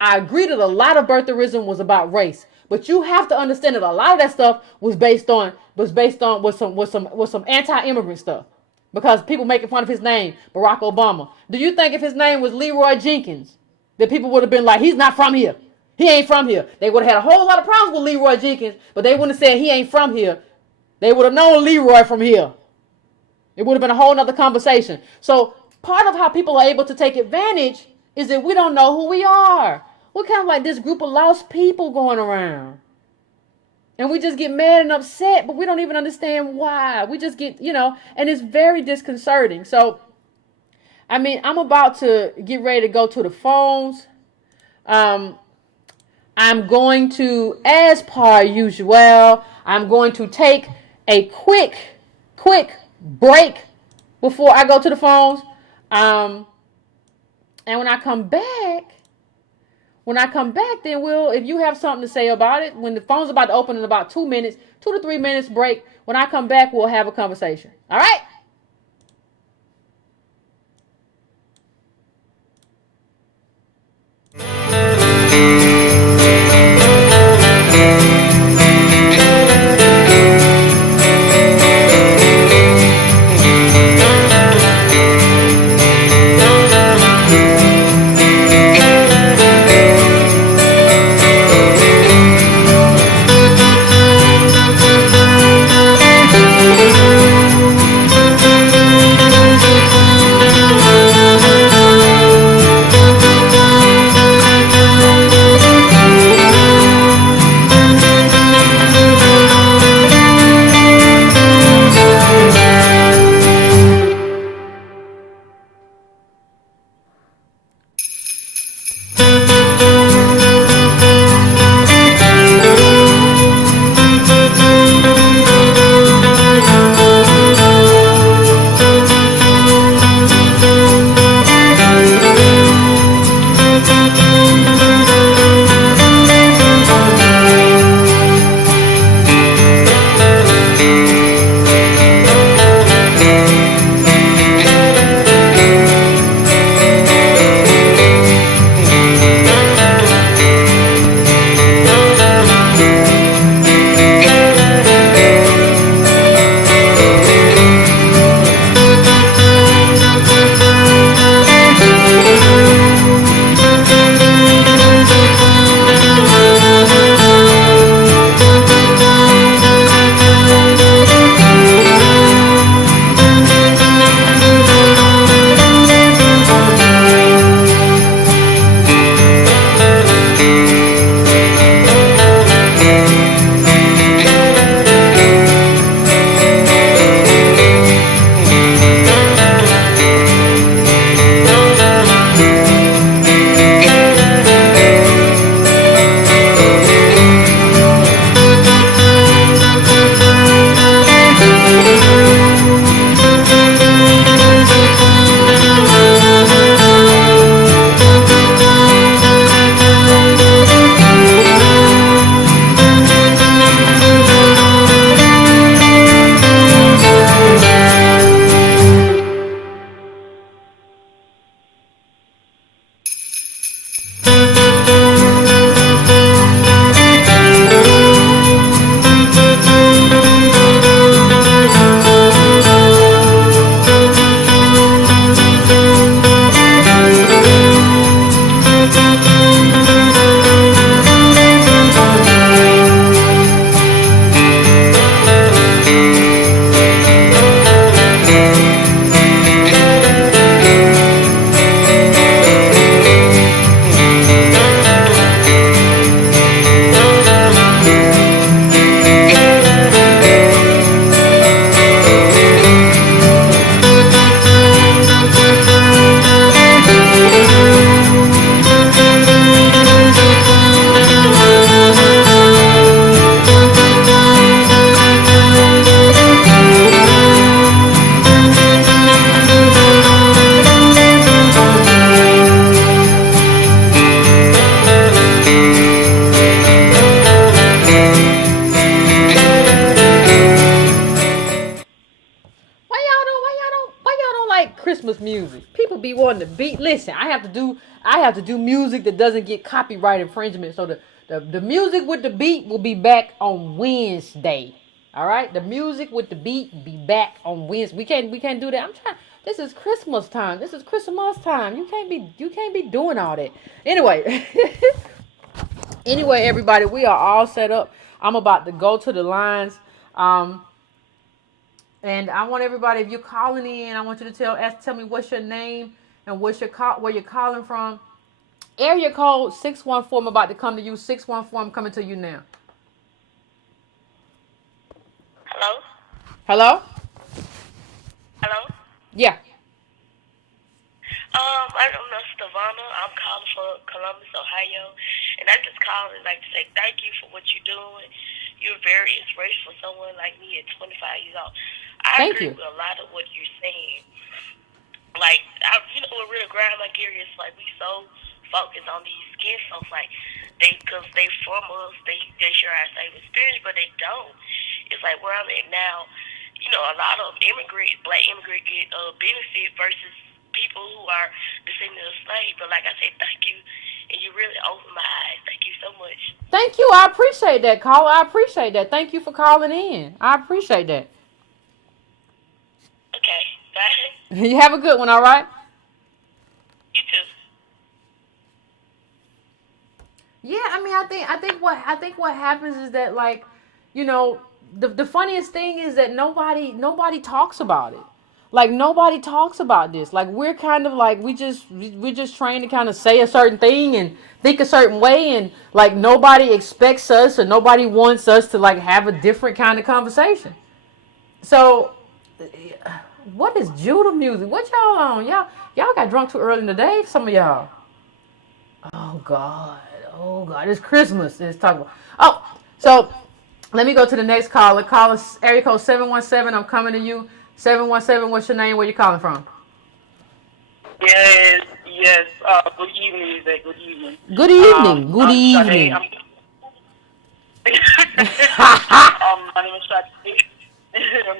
I agree that a lot of birtherism was about race. But you have to understand that a lot of that stuff was based on some anti-immigrant stuff. Because people making fun of his name, Barack Obama. Do you think if his name was Leroy Jenkins, that people would have been like, he's not from here. He ain't from here. They would have had a whole lot of problems with Leroy Jenkins, but they wouldn't have said he ain't from here. They would have known Leroy from here. It would have been a whole nother conversation. So part of how people are able to take advantage is that we don't know who we are. We're kind of like this group of lost people going around. And we just get mad and upset, but we don't even understand why. We just get, and it's very disconcerting. So, I'm about to get ready to go to the phones. I'm going to, as per usual, I'm going to take a quick break before I go to the phones. And when I come back, then if you have something to say about it, when the phone's about to open in about 2 to 3 minutes break, when I come back, we'll have a conversation. All right? Christmas music. People be wanting to beat. Listen, I have to do music that doesn't get copyright infringement. So the music with the beat will be back on Wednesday. All right, the music with the beat be back on Wednesday. We can't do that. I'm trying. This is Christmas time. This is Christmas time. You can't be doing all that. Anyway, anyway, everybody, we are all set up. I'm about to go to the lines. And I want everybody, if you're calling in, I want you to tell me what's your name and where you're calling from. Area code 614. I'm about to come to you. 614. I'm coming to you now. Hello? Hello? Hello? Yeah. I'm Savannah. I'm calling from Columbus, Ohio. And I just called and like to say thank you for what you're doing. You're very inspirational for someone like me at 25 years old. I Thank agree you. with a lot of what you're saying. Like, what really grind my gear is like we so focused on these skin folks, like because they from us, they share our same experience, but they don't. It's like where I'm at now. A lot of black immigrant get benefit versus people who are descendants of slaves. But like I said, thank you, and you really opened my eyes. Thank you so much. Thank you. I appreciate that, caller. I appreciate that. Thank you for calling in. I appreciate that. Okay, bye. You have a good one, all right? You too. Yeah, I think what happens is that, like, the funniest thing is that nobody talks about it. Like, nobody talks about this. Like, we're kind of like we're just trained to kind of say a certain thing and think a certain way, and like nobody expects us or nobody wants us to like have a different kind of conversation. So, what is Judah music? What y'all on? Y'all got drunk too early in the day. Some of y'all. Oh God. Oh God. It's Christmas. It's talking about. Oh, so let me go to the next caller. Caller area code 717. I'm coming to you. 717. What's your name? Where you calling from? Yes. Good evening, Yvette. Good evening. Good evening. Good I'm evening. Sade. My name is Sade.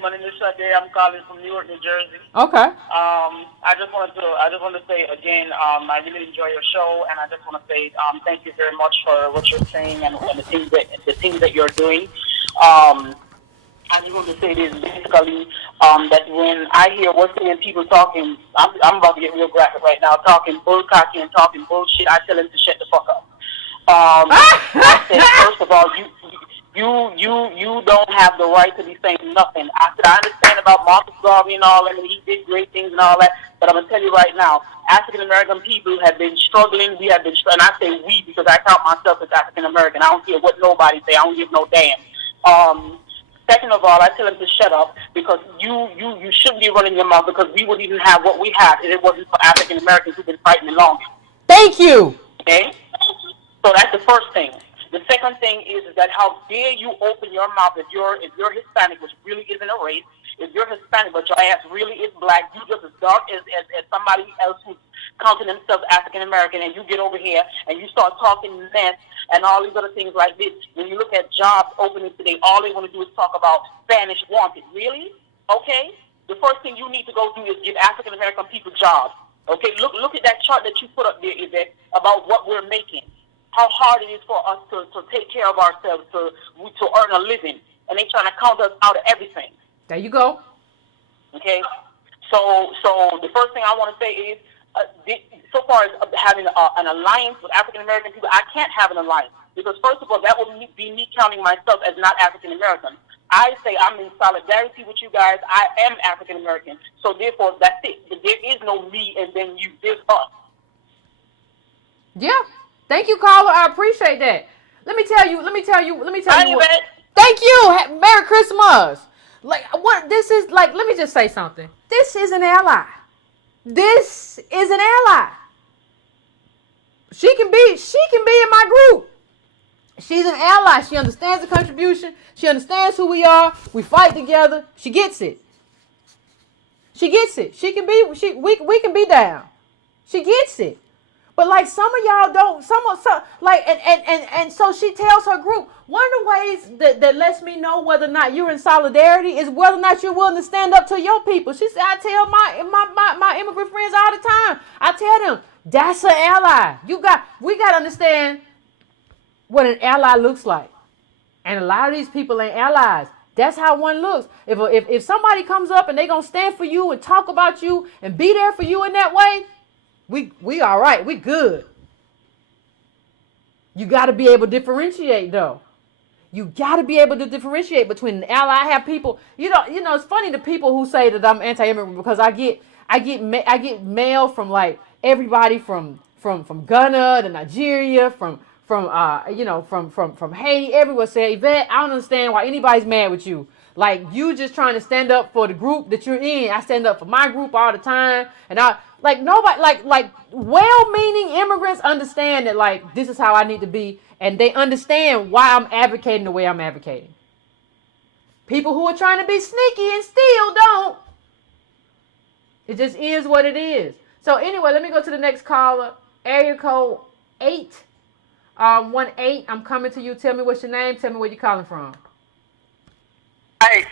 My name is Sade. I'm calling from Newark, New Jersey. Okay. I just want to say again, I really enjoy your show, and I just want to say thank you very much for what you're saying and the things that you're doing. I just want to say this basically that when I hear working and people talking, I'm about to get real graphic right now, talking bullcocky and talking bullshit. I tell them to shut the fuck up. I said, first of all, you don't have the right to be saying nothing. I said, I understand about Marcus Garvey and all that, and he did great things and all that, but I'm going to tell you right now, African American people have been struggling. We have been struggling. And I say we because I count myself as African American. I don't care what nobody say. I don't give no damn. Second of all, I tell them to shut up because you shouldn't be running your mouth because we wouldn't even have what we have if it wasn't for African Americans who've been fighting the longest. Thank you. Okay? So that's the first thing. The second thing is that how dare you open your mouth if you're Hispanic, which really isn't a race. If you're Hispanic, but your ass really is black, you just as dark as somebody else who's counting themselves African American, and you get over here and you start talking mess and all these other things like this. When you look at jobs openings today, all they want to do is talk about Spanish wanted. Really? Okay? The first thing you need to go do is give African American people jobs. Okay? Look at that chart that you put up there, Yvette, about what we're making. How hard it is for us to take care of ourselves, to earn a living. And they trying to count us out of everything. There you go. Okay? So the first thing I want to say is, so far as having an alliance with African American people, I can't have an alliance because first of all, that would be me counting myself as not African American. I say I'm in solidarity with you guys. I am African American, so therefore that's it. There is no me and then you. There's us. Yeah. Thank you, caller. I appreciate that. Let me tell you. What, thank you. Merry Christmas. Like what? This is like. Let me just say something. This is an ally. This is an ally. She can be in my group. She's an ally. She understands the contribution. She understands who we are. We fight together. She gets it. She can be. We can be down. She gets it. But like some of y'all don't, some like, and so she tells her group, one of the ways that lets me know whether or not you're in solidarity is whether or not you're willing to stand up to your people. She said, I tell my immigrant friends all the time, I tell them, that's an ally. We got to understand what an ally looks like. And a lot of these people ain't allies. That's how one looks. If somebody comes up and they going to stand for you and talk about you and be there for you in that way, we all right. We good. You got to be able to differentiate, though. You got to be able to differentiate between an ally. I have people, it's funny, the people who say that I'm anti-immigrant, because I get mail from like everybody from Ghana to Nigeria, from Haiti, everywhere, say, Yvette, I don't understand why anybody's mad with you. Like, you just trying to stand up for the group that you're in. I stand up for my group all the time. And nobody, like well-meaning immigrants understand that, like, this is how I need to be. And they understand why I'm advocating the way I'm advocating. People who are trying to be sneaky and still don't. It just is what it is. So anyway, let me go to the next caller. Area code 818. I'm coming to you. Tell me what's your name. Tell me where you're calling from. Hey.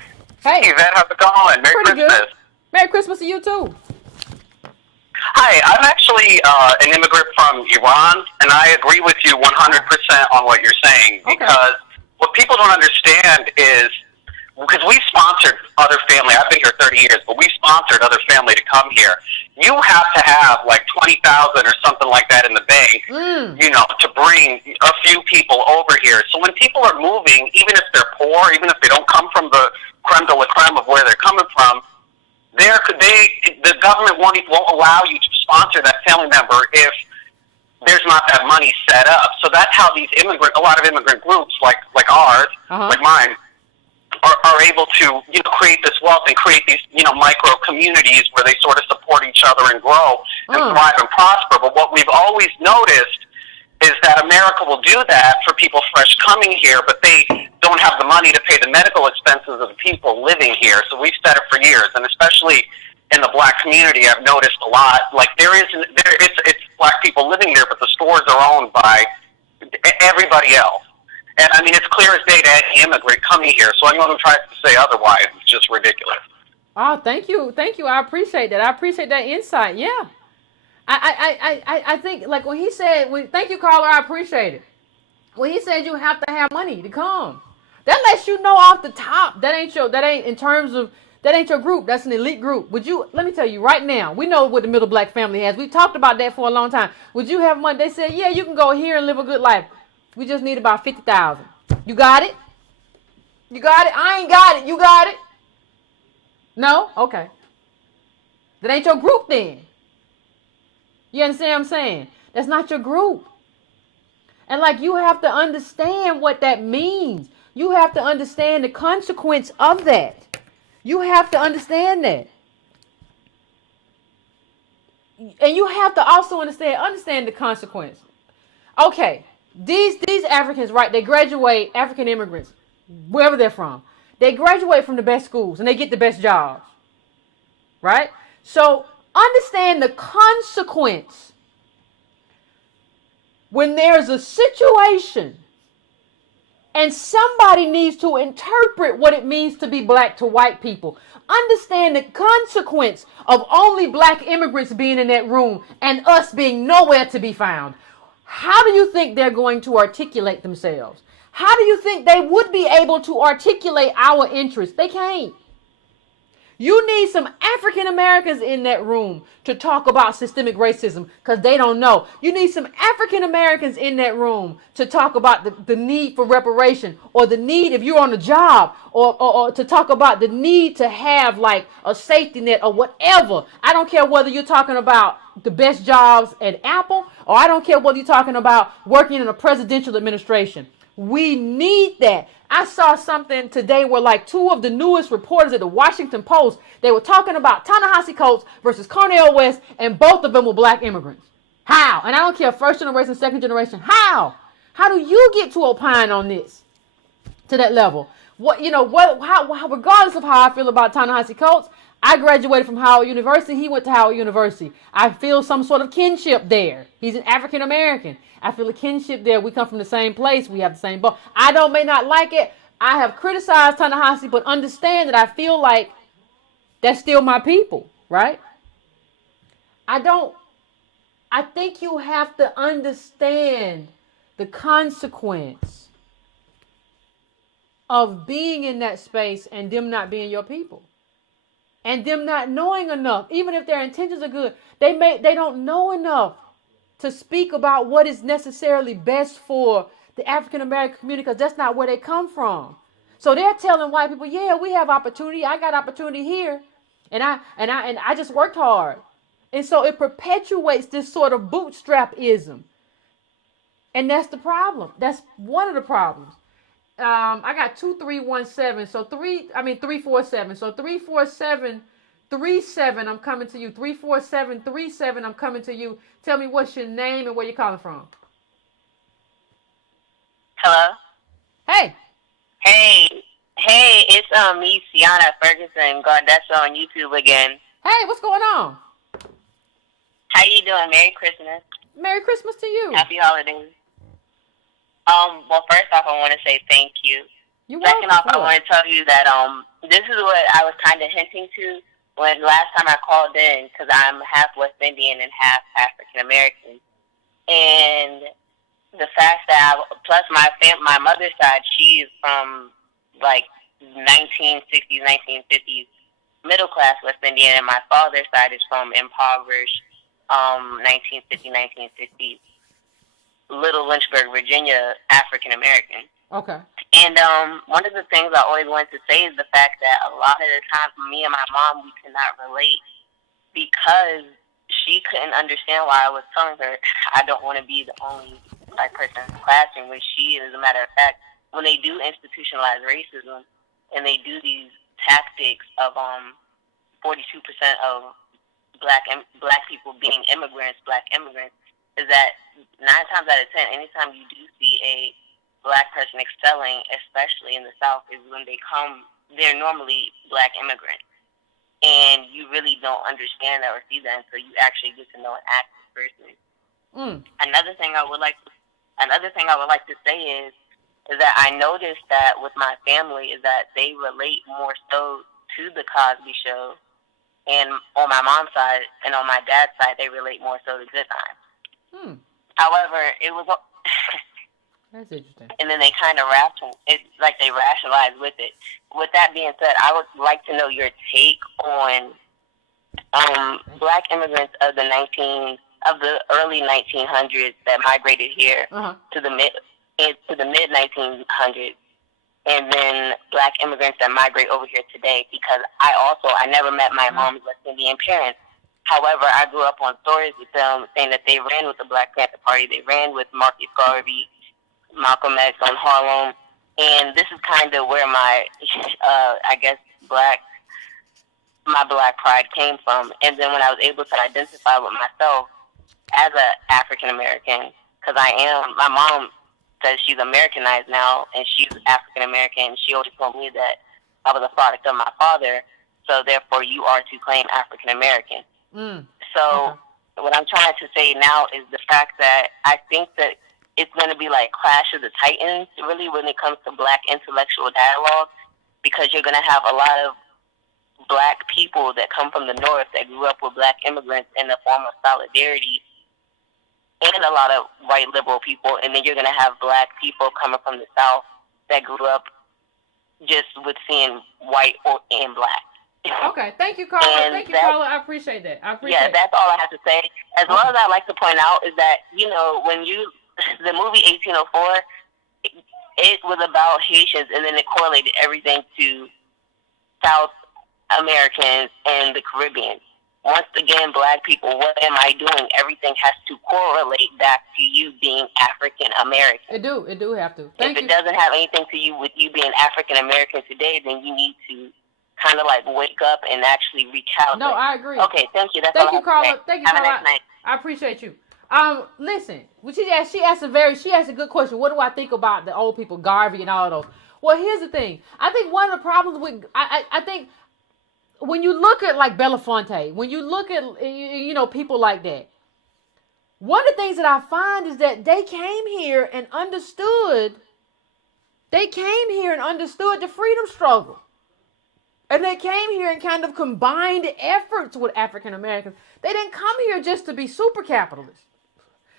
Hey. Yvette, how's it going? Merry Pretty Christmas. Good. Merry Christmas to you too. Hi, I'm actually an immigrant from Iran, and I agree with you 100% on what you're saying, because what people don't understand is, because we sponsored other family, I've been here 30 years, but we sponsored other family to come here. You have to have like 20,000 or something like that in the bank, to bring a few people over here. So when people are moving, even if they're poor, even if they don't come from the creme de la creme of where they're coming from, the government won't allow you to sponsor that family member if there's not that money set up. So that's how a lot of immigrant groups like ours, like mine, are able to create this wealth and create these micro communities where they sort of support each other and grow and thrive and prosper. But what we've always noticed is that America will do that for people fresh coming here, but they don't have the money to pay the medical expenses of the people living here. So we've said it for years, and especially in the black community, I've noticed a lot. Like it's black people living there, but the stores are owned by everybody else. And I mean, it's clear as day to any immigrant coming here. So anyone who tries to say otherwise is just ridiculous. Oh, thank you. I appreciate that. I appreciate that insight. Yeah. I think, like, when he said, thank you, caller, I appreciate it. When he said you have to have money to come, that lets you know off the top that ain't your group. That's an elite group. Let me tell you right now, we know what the middle black family has. We talked about that for a long time. Would you have money? They said, yeah, you can go here and live a good life. We just need about 50,000. You got it? You got it? I ain't got it. You got it? No? Okay. That ain't your group then. You understand what I'm saying? That's not your group. And like, you have to understand what that means. You have to understand the consequence of that. You have to understand that. And you have to also understand the consequence. Okay, these Africans, right, they graduate, African immigrants, wherever they're from, they graduate from the best schools and they get the best jobs. Right? So understand the consequence when there's a situation and somebody needs to interpret what it means to be black to white people. Understand the consequence of only black immigrants being in that room and us being nowhere to be found. How do you think they're going to articulate themselves? How do you think they would be able to articulate our interests? They can't. You need some African Americans in that room to talk about systemic racism because they don't know. You need some African Americans in that room to talk about the need for reparation, or the need, if you're on a job, or to talk about the need to have like a safety net or whatever. I don't care whether you're talking about the best jobs at Apple, or I don't care whether you're talking about working in a presidential administration. We need that. I saw something today where like two of the newest reporters at the Washington Post, they were talking about Ta-Nehisi Coates versus Cornel West, and both of them were black immigrants. How? And I don't care, first generation, second generation. How? How do you get to opine on this to that level? How, regardless of how I feel about Ta-Nehisi Coates, I graduated from Howard University. He went to Howard University. I feel some sort of kinship there. He's an African American. I feel a kinship there. We come from the same place. We have the same boat. May not like it. I have criticized Ta-Nehisi, but understand that I feel like that's still my people, right? I think you have to understand the consequence of being in that space and them not being your people. And them not knowing enough, even if their intentions are good, they don't know enough to speak about what is necessarily best for the African American community, because that's not where they come from. So they're telling white people, yeah, we have opportunity. I got opportunity here, and I just worked hard, and so it perpetuates this sort of bootstrapism, and that's the problem. That's one of the problems. I got 2317. So 347. So 34737. I'm coming to you. 34737. I'm coming to you. Tell me what's your name and where you're calling from. Hello. Hey. Hey, it's me, Sienna Ferguson, Gardessa on YouTube again. Hey, what's going on? How you doing? Merry Christmas. Merry Christmas to you. Happy holidays. Well, first off, I want to say thank you. You're Second welcome. off, I want to tell you that this is what I was kind of hinting to when last time I called in, because I'm half West Indian and half African American, and the fact that plus my mother's side, she is from like 1960s, 1950s middle class West Indian, and my father's side is from impoverished 1950, 1960s Little Lynchburg, Virginia, African American. Okay. And one of the things I always wanted to say is the fact that a lot of the times me and my mom, we could not relate because she couldn't understand why I was telling her I don't want to be the only black person in the classroom, when she, as a matter of fact, when they do institutionalize racism and they do these tactics of 42% of black people being immigrants, black immigrants, is that 9 times out of 10, anytime you do see a black person excelling, especially in the South, is when they're normally black immigrants. And you really don't understand that or see that until you actually get to know an active person. Another thing I would like to say is that I noticed that with my family is that they relate more so to the Cosby Show, and on my mom's side and on my dad's side, they relate more so to Good Times. However, it was that's interesting. And then they kind of rationalize with it. With that being said, I would like to know your take on black immigrants of the early 1900s that migrated here to the mid 1900s, and then black immigrants that migrate over here today. Because I never met my mom's West Indian parents. However, I grew up on stories with them saying that they ran with the Black Panther Party. They ran with Marcus Garvey, Malcolm X on Harlem. And this is kind of where my, my black pride came from. And then when I was able to identify with myself as an African American, because my mom says she's Americanized now, and she's African American. She always told me that I was a product of my father, so therefore you are to claim African American. So what I'm trying to say now is the fact that I think that it's going to be like Clash of the Titans, really, when it comes to black intellectual dialogue, because you're going to have a lot of black people that come from the North that grew up with black immigrants in the form of solidarity, and a lot of white liberal people, and then you're going to have black people coming from the South that grew up just with seeing white and black. Okay, thank you, Carla. Carla. I appreciate that. That's all I have to say. As well as I'd like to point out is that, when the movie 1804, it was about Haitians, and then it correlated everything to South Americans and the Caribbean. Once again, black people, what am I doing? Everything has to correlate back to you being African American. It do have to. If it doesn't have anything to do with you being African American today, then you need to kind of like wake up and actually recalibrate. No, I agree. Okay, thank you. Thank you, Carla. Thank you, Carla. Have a nice night. I appreciate you. Listen, she asked a good question. What do I think about the old people, Garvey and all those? Well, here's the thing. I think one of the problems with I think when you look at like Belafonte, when you look at, you know, people like that, one of the things that I find is that they came here and understood. They came here and understood the freedom struggle. And they came here and kind of combined efforts with African Americans. They didn't come here just to be super capitalists.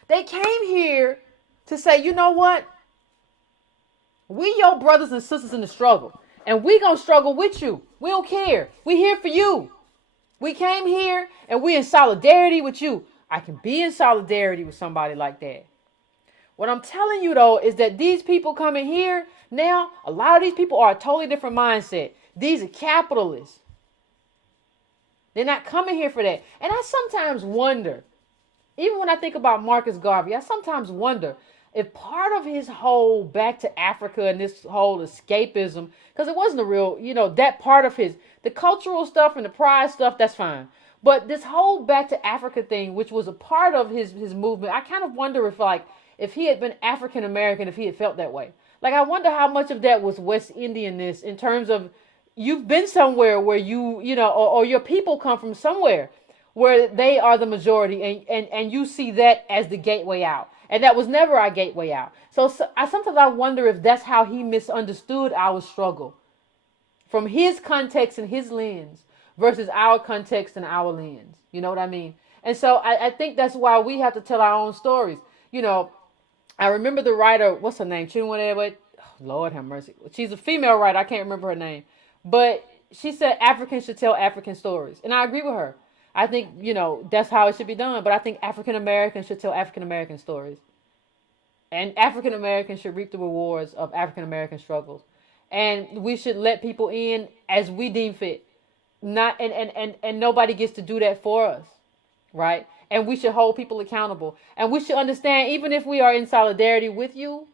They came here to say, you know what? We your brothers and sisters in the struggle. And we gonna struggle with you. We don't care. We here for you. We came here and we in solidarity with you. I can be in solidarity with somebody like that. What I'm telling you though is that these people coming here now, a lot of these people are a totally different mindset. These are capitalists. They're not coming here for that. And I sometimes wonder, even when I think about Marcus Garvey, I sometimes wonder if part of his whole back to Africa and this whole escapism, because it wasn't a real, you know, that part of his, the cultural stuff and the pride stuff, that's fine. But this whole back to Africa thing, which was a part of his movement, I kind of wonder if he had been African American, if he had felt that way. Like, I wonder how much of that was West Indianness in terms of you've been somewhere where you know, or your people come from somewhere where they are the majority, and you see that as the gateway out. And that was never our gateway out. So I sometimes wonder if that's how he misunderstood our struggle from his context and his lens versus our context and our lens. You know what I mean? And so I think that's why we have to tell our own stories. You know, I remember the writer, what's her name? Chinua, Lord have mercy. She's a female writer. I can't remember her name. But she said Africans should tell African stories. And I agree with her. I think, you know, that's how it should be done. But I think African Americans should tell African American stories. And African Americans should reap the rewards of African American struggles. And we should let people in as we deem fit. Not and nobody gets to do that for us. Right? And we should hold people accountable. And we should understand, even if we are in solidarity with you,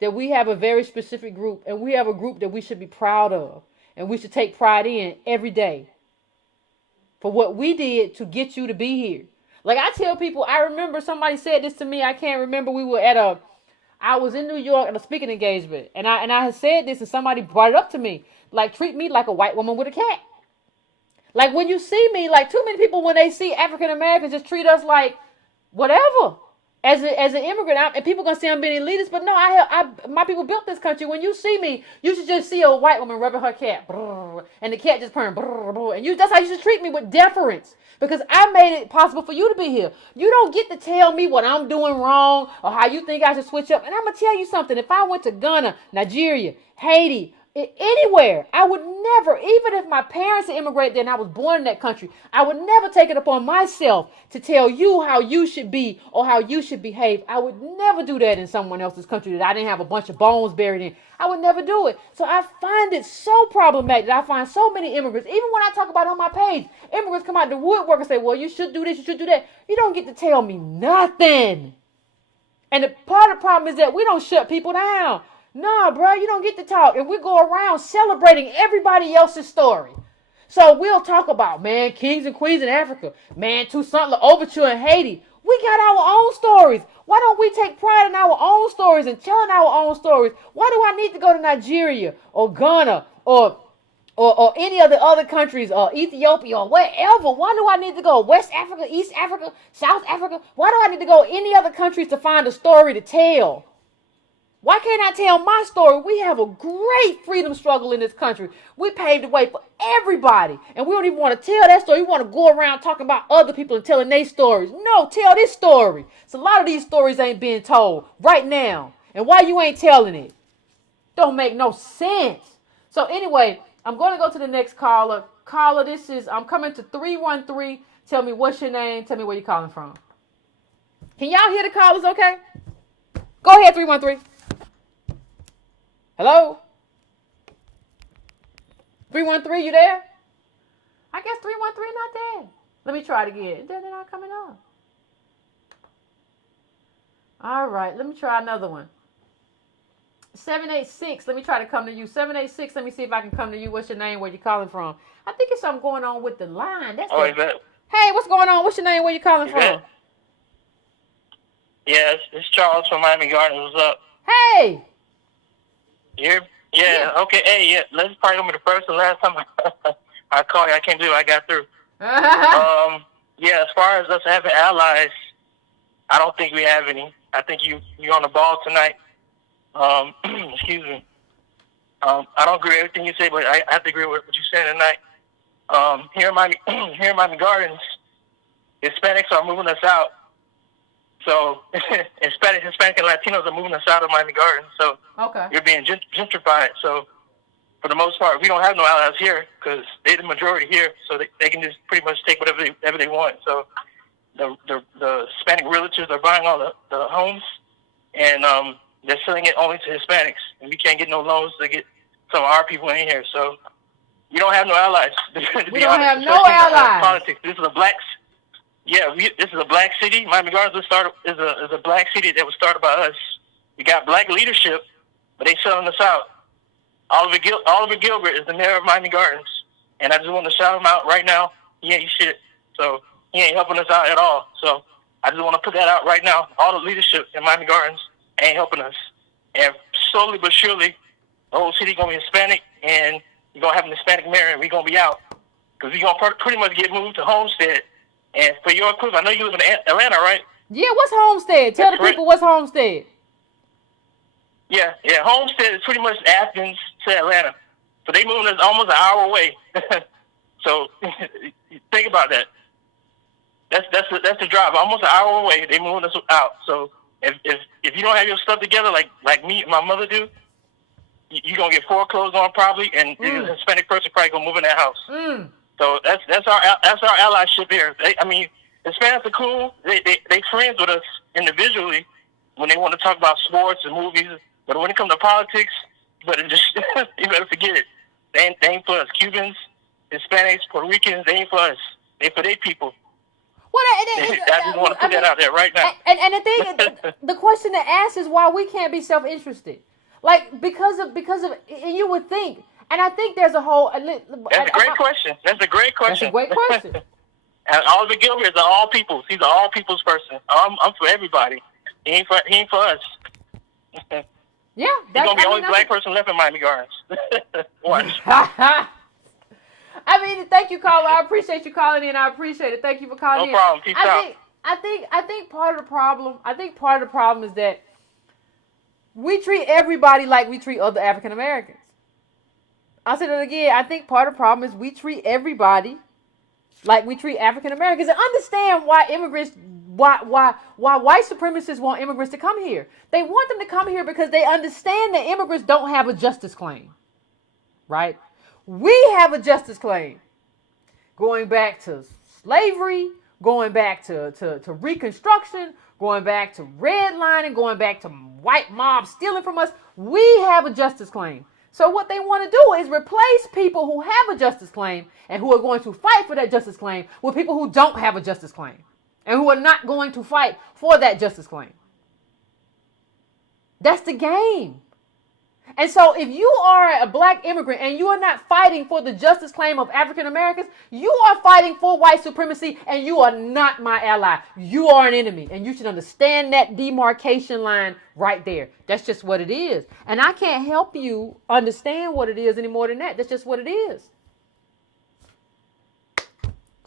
that we have a very specific group. And we have a group that we should be proud of. And we should take pride in every day. For what we did to get you to be here. Like I tell people, I remember somebody said this to me. I can't remember. I was in New York at a speaking engagement. And I had said this and somebody brought it up to me. Like, treat me like a white woman with a cat. Like when you see me, like too many people when they see African Americans just treat us like whatever. As an immigrant, and people gonna say I'm being elitist, but no, my people built this country. When you see me, you should just see a white woman rubbing her cat, and the cat just purring, and that's how you should treat me, with deference, because I made it possible for you to be here. You don't get to tell me what I'm doing wrong or how you think I should switch up. And I'm gonna tell you something. If I went to Ghana, Nigeria, Haiti, anywhere, I would never, even if my parents had immigrated there and I was born in that country, I would never take it upon myself to tell you how you should be or how you should behave. I would never do that in someone else's country that I didn't have a bunch of bones buried in. I would never do it. So I find it so problematic that I find so many immigrants, even when I talk about it on my page, immigrants come out the woodwork and say, well, you should do this, you should do that. You don't get to tell me nothing. And the part of the problem is that we don't shut people down. Nah, bro, you don't get to talk. And we go around celebrating everybody else's story. So we'll talk about, man, kings and queens in Africa. Man, Toussaint L'Ouverture in Haiti. We got our own stories. Why don't we take pride in our own stories and telling our own stories? Why do I need to go to Nigeria or Ghana or any of the other countries, or Ethiopia, or wherever? Why do I need to go? West Africa, East Africa, South Africa? Why do I need to go any other countries to find a story to tell? Why can't I tell my story? We have a great freedom struggle in this country. We paved the way for everybody. And we don't even want to tell that story. We want to go around talking about other people and telling their stories. No, tell this story. So a lot of these stories ain't being told right now. And why you ain't telling it? Don't make no sense. So anyway, I'm going to go to the next caller. Caller, I'm coming to 313. Tell me what's your name. Tell me where you're calling from. Can y'all hear the callers okay? Go ahead, 313. Hello? 313, you there? I guess 313 not there. Let me try it again. They're not coming up. All right, let me try another one. 786, let me try to come to you. 786, let me see if I can come to you. What's your name? Where you calling from? I think it's something going on with the line. Yvette. Hey, what's going on? What's your name? Where you calling Yvette. from? Yes, it's Charles from Miami Gardens. What's up? Hey! Yeah. Okay. Hey, yeah. Let's probably remember the first and last time I I call you. I can't believe I got through. Yeah, as far as us having allies, I don't think we have any. I think you're on the ball tonight. Excuse me. I don't agree with everything you say, but I have to agree with what you said tonight. Here in Miami Gardens, Hispanics are moving us out. So Hispanic and Latinos are moving us out of Miami Gardens. So you're being gentrified. So for the most part, we don't have no allies here because they're the majority here. So they can just pretty much take whatever they want. So the Hispanic realtors are buying all the homes, and they're selling it only to Hispanics. And we can't get no loans to get some of our people in here. So we don't have no allies. We don't have no allies. Politics. This is a black. Yeah, this is a black city. Miami Gardens is a black city that was started by us. We got black leadership, but they selling us out. Oliver Gilbert is the mayor of Miami Gardens, and I just want to shout him out right now. He ain't shit, so he ain't helping us out at all. So I just want to put that out right now. All the leadership in Miami Gardens ain't helping us, and slowly but surely, the whole city gonna be Hispanic, and we're gonna have an Hispanic mayor, and we're gonna be out because we're gonna pretty much get moved to Homestead. And for your proof, I know you live in Atlanta, right? Yeah, what's Homestead? Tell the people what's Homestead. Yeah. Homestead is pretty much Athens to Atlanta. So they moving us almost an hour away. So think about that. That's the drive. Almost an hour away. They moving us out. So if you don't have your stuff together like me and my mother do, you're gonna get foreclosed on probably, and a Hispanic person probably gonna move in that house. So that's our allyship here. Hispanics are cool. They friends with us individually when they want to talk about sports and movies. But when it comes to politics, you better forget it. They ain't for us. Cubans, Hispanics, Puerto Ricans, they ain't for us. They for their people. Well, I just want to put that out there right now. And the thing, the question to ask is why we can't be self-interested. Like because of, and you would think. And I think there's a whole. That's a great question. That's a great question. And Oliver Gilbert is an all peoples. He's an all peoples person. I'm for everybody. He ain't for us. Yeah, he's gonna be the only black person left in Miami Gardens. Watch. Thank you, caller. I appreciate you calling in. I appreciate it. Thank you for calling in. No problem. Peace out. I think part of the problem. I think part of the problem is that we treat everybody like we treat other African Americans. I'll say that again. I think part of the problem is we treat everybody like we treat African Americans, and understand why white supremacists want immigrants to come here. They want them to come here because they understand that immigrants don't have a justice claim, right? We have a justice claim, going back to slavery, going back to Reconstruction, going back to redlining, going back to white mobs stealing from us. We have a justice claim. So what they want to do is replace people who have a justice claim and who are going to fight for that justice claim with people who don't have a justice claim and who are not going to fight for that justice claim. That's the game. And so if you are a black immigrant and you are not fighting for the justice claim of African Americans, you are fighting for white supremacy, and you are not my ally. You are an enemy, and you should understand that demarcation line right there. That's just what it is. And I can't help you understand what it is any more than that. That's just what it is.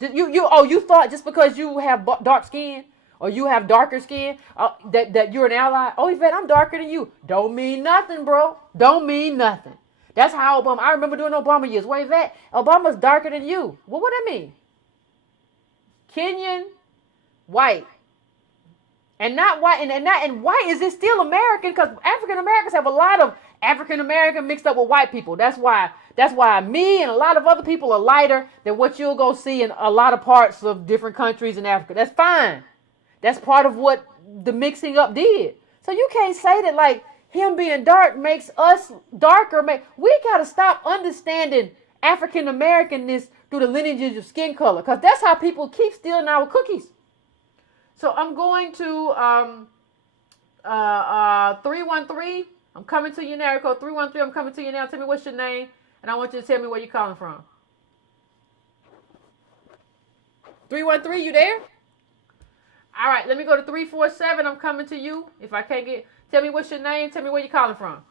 You thought just because you have dark skin or you have darker skin, that you're an ally. Oh, Yvette, I'm darker than you. Don't mean nothing, bro. Don't mean nothing. That's how Obama, I remember doing Obama years. Wait, Yvette, Obama's darker than you. What would that mean? Kenyan, white. And not white, and white, is it still American? Because African Americans have a lot of African American mixed up with white people. That's why me and a lot of other people are lighter than what you'll go see in a lot of parts of different countries in Africa. That's fine. That's part of what the mixing up did. So you can't say that like him being dark makes us darker. We got to stop understanding African Americanness through the lineage of skin color, because that's how people keep stealing our cookies. So I'm going to 313. I'm coming to you now. Code 313. I'm coming to you now. Tell me what's your name, and I want you to tell me where you're calling from. 313, you there? All right, let me go to 347. I'm coming to you. If I can't get, tell me what's your name. Tell me where you're calling from.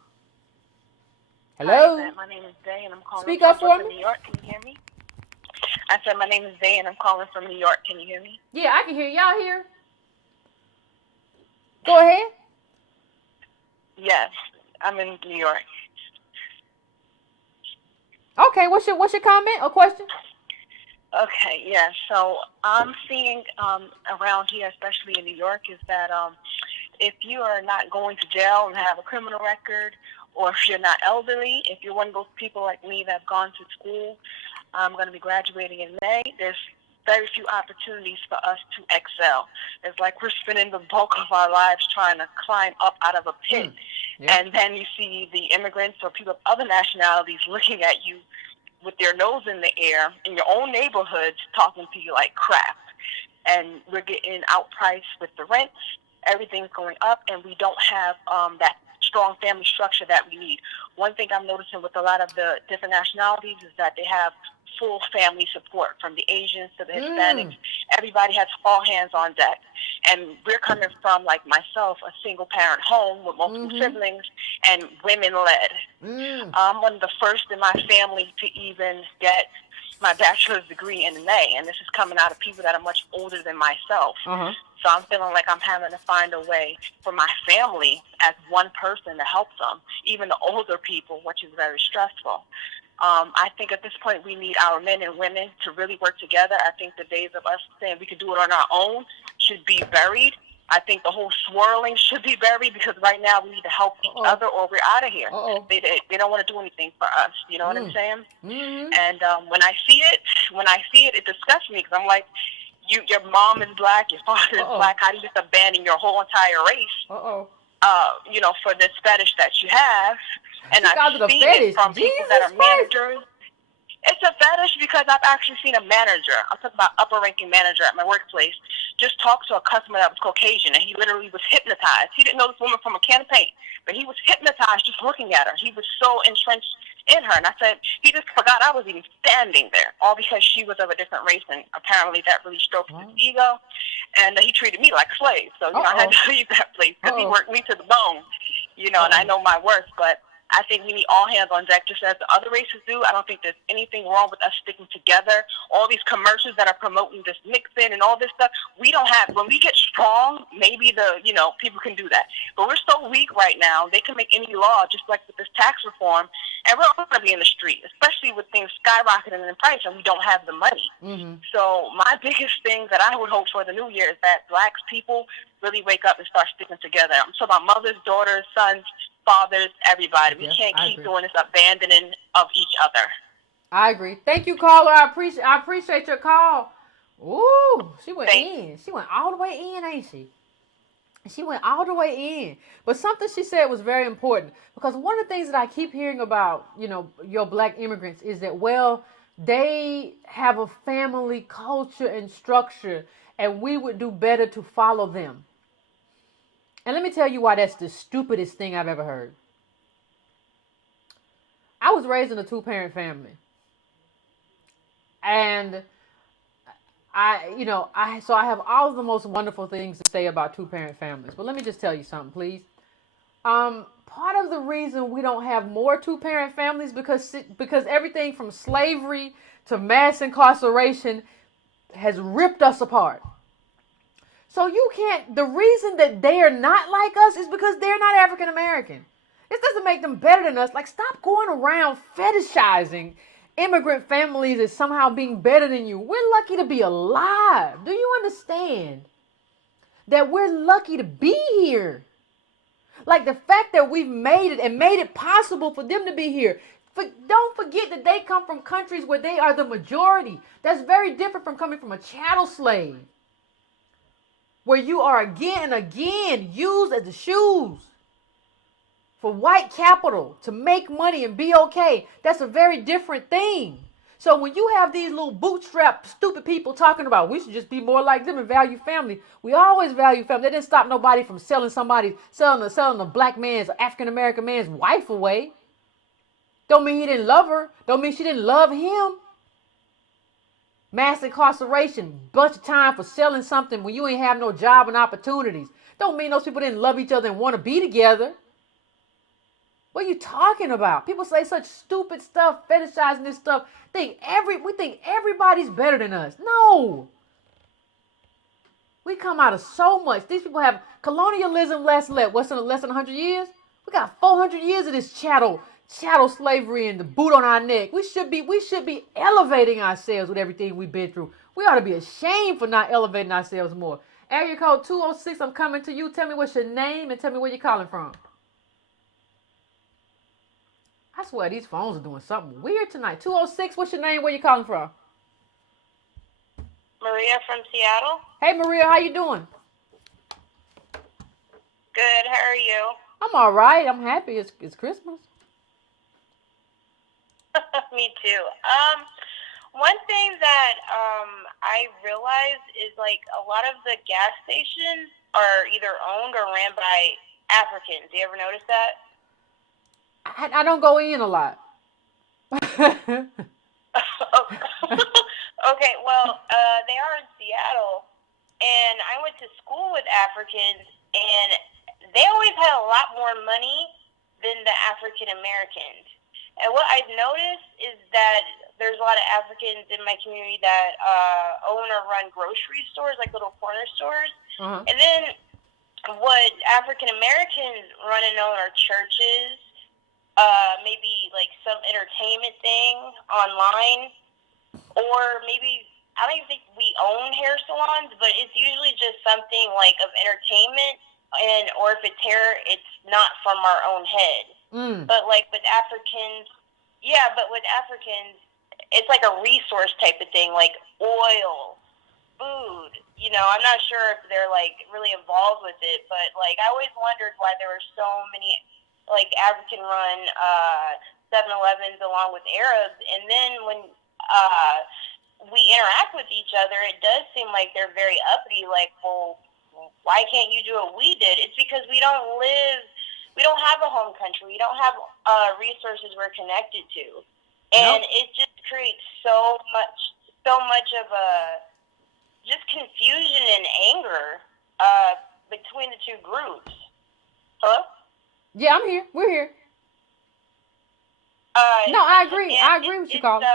Hello. Hi, my name is Day, and I'm calling Speak from up for me. New York. Can you hear me? I said my name is Zay, and I'm calling from New York. Can you hear me? Yeah, I can hear y'all here. Go ahead. Yes, I'm in New York. Okay, what's your comment or question? Okay, yeah. So I'm seeing around here, especially in New York, is that if you are not going to jail and have a criminal record, or if you're not elderly, if you're one of those people like me that have gone to school, I'm going to be graduating in May. There's very few opportunities for us to excel. It's like we're spending the bulk of our lives trying to climb up out of a pit. Yeah. And then you see the immigrants or people of other nationalities looking at you with their nose in the air in your own neighborhoods, talking to you like crap. And we're getting outpriced with the rents. Everything's going up, and we don't have that strong family structure that we need. One thing I'm noticing with a lot of the different nationalities is that they have full family support, from the Asians to the Hispanics. Everybody has all hands on deck. And we're coming from, like myself, a single-parent home with multiple siblings and women-led. I'm one of the first in my family to even get my bachelor's degree in May, and this is coming out of people that are much older than myself. So I'm feeling like I'm having to find a way for my family as one person to help them, even the older people, which is very stressful. I think at this point we need our men and women to really work together. I think the days of us saying we can do it on our own should be buried. I think the whole swirling should be buried, because right now we need to help each other or we're out of here. They don't want to do anything for us. You know what I'm saying? And when I see it, it disgusts me, because I'm like, your mom is black, your father is black. How do you just abandon your whole entire race? For this fetish that you have. And I've seen it from people that are managers. It's a fetish because I've actually seen a manager, I'm talking about upper-ranking manager at my workplace, just talk to a customer that was Caucasian, and he literally was hypnotized. He didn't know this woman from a can of paint, but he was hypnotized just looking at her. He was so entrenched in her, and I said, he just forgot I was even standing there, all because she was of a different race, and apparently that really stroked his ego, and he treated me like a slave. So, I had to leave that place because he worked me to the bone, and I know my worth, but I think we need all hands on deck, just as the other races do. I don't think there's anything wrong with us sticking together. All these commercials that are promoting this mixing and all this stuff, we don't have. When we get strong, maybe people can do that. But we're so weak right now, they can make any law, just like with this tax reform, and we're all going to be in the street, especially with things skyrocketing in price, and we don't have the money. So my biggest thing that I would hope for the new year is that black people really wake up and start sticking together. I'm talking about mothers, daughters, sons, fathers, everybody. We can't keep doing this abandoning of each other. I agree. Thank you, caller. I appreciate your call. Ooh, she went in. She went all the way in, ain't she? She went all the way in. But something she said was very important, because one of the things that I keep hearing about, your black immigrants is that, well, they have a family culture and structure, and we would do better to follow them. And let me tell you why that's the stupidest thing I've ever heard. I was raised in a 2-parent family. And I have all of the most wonderful things to say about 2-parent families. But let me just tell you something, please. Part of the reason we don't have more 2-parent families because everything from slavery to mass incarceration has ripped us apart. So the reason that they are not like us is because they're not African American. This doesn't make them better than us. Like, stop going around fetishizing immigrant families as somehow being better than you. We're lucky to be alive. Do you understand that we're lucky to be here? Like, the fact that we've made it and made it possible for them to be here. Don't forget that they come from countries where they are the majority. That's very different from coming from a chattel slave, where you are again and again used as the shoes for white capital to make money and be okay. That's a very different thing. So when you have these little bootstrap stupid people talking about we should just be more like them and value family, we always value family. That didn't stop nobody from selling a black man's, African American man's wife away. Don't mean he didn't love her. Don't mean she didn't love him. Mass incarceration, bunch of time for selling something when you ain't have no job and opportunities. Don't mean those people didn't love each other and want to be together. What are you talking about? People say such stupid stuff, fetishizing this stuff. We think everybody's better than us. No. We come out of so much. These people have colonialism less than 100 years? We got 400 years of this chattel slavery and the boot on our neck. We should be elevating ourselves with everything we've been through. We ought to be ashamed for not elevating ourselves more. Area code 206, I'm coming to you. Tell me what's your name and tell me where you're calling from. I swear these phones are doing something weird tonight. 206, what's your name? Where you calling from? Maria from Seattle. Hey, Maria, how you doing? Good. How are you? I'm all right. I'm happy. It's Christmas. Me too. One thing that I realized is like a lot of the gas stations are either owned or ran by Africans. You ever notice that? I don't go in a lot. Okay, well, they are in Seattle, and I went to school with Africans, and they always had a lot more money than the African Americans. And what I've noticed is that there's a lot of Africans in my community that own or run grocery stores, like little corner stores. Uh-huh. And then what African Americans run and own are churches, maybe like some entertainment thing online, or maybe, I don't even think we own hair salons, but it's usually just something like of entertainment, or if it's hair, it's not from our own head. But like with Africans, it's like a resource type of thing, like oil, food. You know, I'm not sure if they're like really involved with it, but like I always wondered why there were so many like African-run 7-Elevens along with Arabs, and then when we interact with each other, it does seem like they're very uppity, like, well, why can't you do what we did? It's because we don't have a home country. We don't have resources we're connected to. And It just creates so much of a just confusion and anger between the two groups. Hello? Yeah, I'm here. We're here. No, I agree. I agree with you, Carl.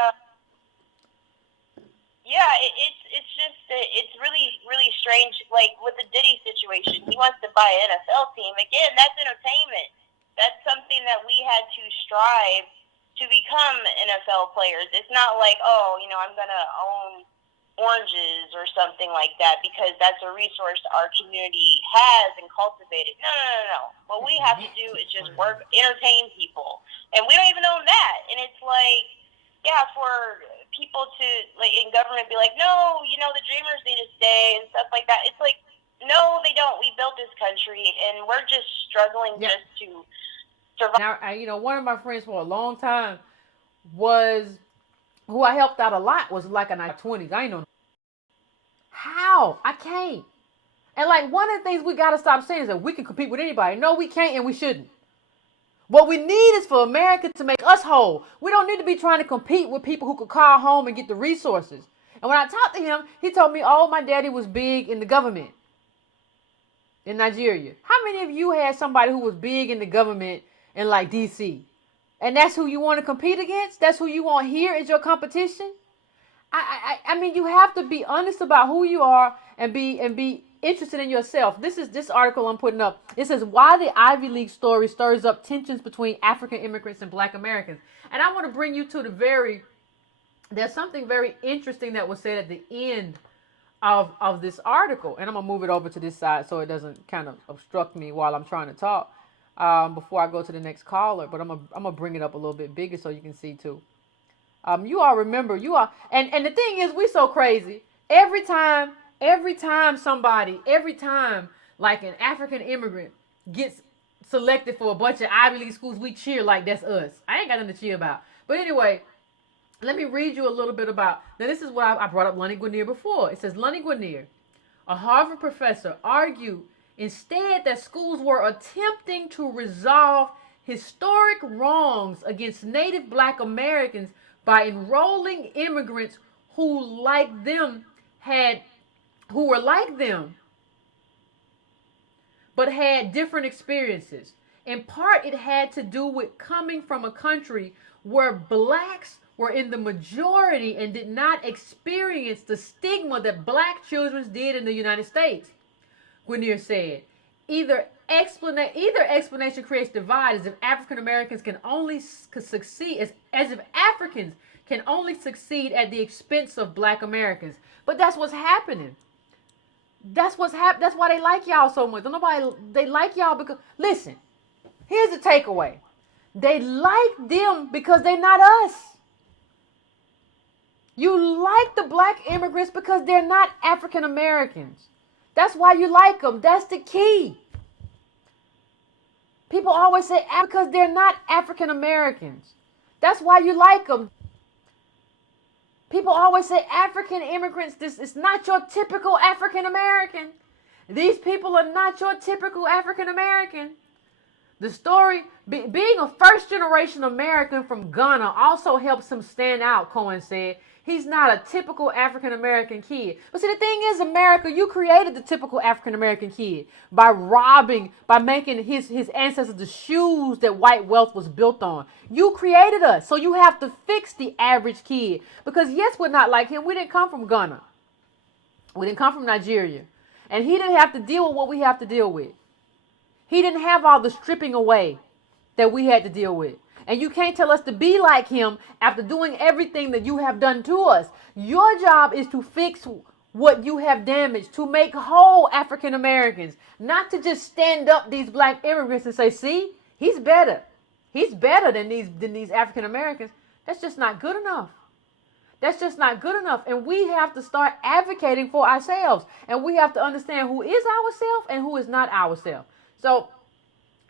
Yeah, it's really strange. Like with the Diddy situation, he wants to buy an NFL team. Again, that's entertainment. That's something that we had to strive to become NFL players. It's not like, oh, you know, I'm gonna own oranges or something like that because that's a resource our community has and cultivated. No. What we have to do is just work, entertain people, and we don't even own that. And it's like, yeah, for people to like in government be like, no, you know, the dreamers need to stay and stuff like that. It's like, no, they don't. We built this country, and we're just struggling just to survive. Now, one of my friends for a long time was who I helped out a lot was like in our 20s. I ain't know how. I can't. And like one of the things we gotta stop saying is that we can compete with anybody. No, we can't, and we shouldn't. What we need is for America to make us whole. We don't need to be trying to compete with people who could call home and get the resources. And when I talked to him, he told me, oh, my daddy was big in the government in Nigeria. How many of you had somebody who was big in the government in like D.C.? And that's who you want to compete against? That's who you want here as your competition? I mean, you have to be honest about who you are and be interested in yourself. This article I'm putting up. It says why the Ivy League story stirs up tensions between African immigrants and Black Americans. And I want to bring you to there's something very interesting that was said at the end of this article. And I'm going to move it over to this side so it doesn't kind of obstruct me while I'm trying to talk before I go to the next caller. But I'm going to bring it up a little bit bigger so you can see too. You all remember, and the thing is, we so crazy. Every time like an African immigrant gets selected for a bunch of Ivy League schools, we cheer like that's us. I ain't got nothing to cheer about. But anyway, let me read you a little bit about, now this is what I brought up Lonnie Guinier before. It says, Lonnie Guinier, a Harvard professor, argued instead that schools were attempting to resolve historic wrongs against Native Black Americans by enrolling immigrants who were like them, but had different experiences. In part, it had to do with coming from a country where blacks were in the majority and did not experience the stigma that black children did in the United States. Guinier said, either explanation creates divide as if African Americans can only succeed as if Africans can only succeed at the expense of black Americans. But that's what's happening. That's what's happening. That's why they like y'all so much. They like y'all because listen, here's the takeaway. They like them because they're not us. You like the black immigrants because they're not African Americans. That's why you like them. That's the key. People always say because they're not African Americans. That's why you like them. People always say African immigrants, this is not your typical African American. These people are not your typical African American. The story, being a first generation American from Ghana also helps him stand out, Cohen said. He's not a typical African American kid. But see, the thing is, America, you created the typical African American kid by making his ancestors the shoes that white wealth was built on. You created us. So you have to fix the average kid. Because yes, we're not like him. We didn't come from Ghana. We didn't come from Nigeria. And he didn't have to deal with what we have to deal with. He didn't have all the stripping away that we had to deal with. And you can't tell us to be like him after doing everything that you have done to us. Your job is to fix what you have damaged, to make whole African Americans, not to just stand up these black immigrants and say, see, he's better. He's better than these African Americans. That's just not good enough. That's just not good enough. And we have to start advocating for ourselves. And we have to understand who is ourselves and who is not ourselves. So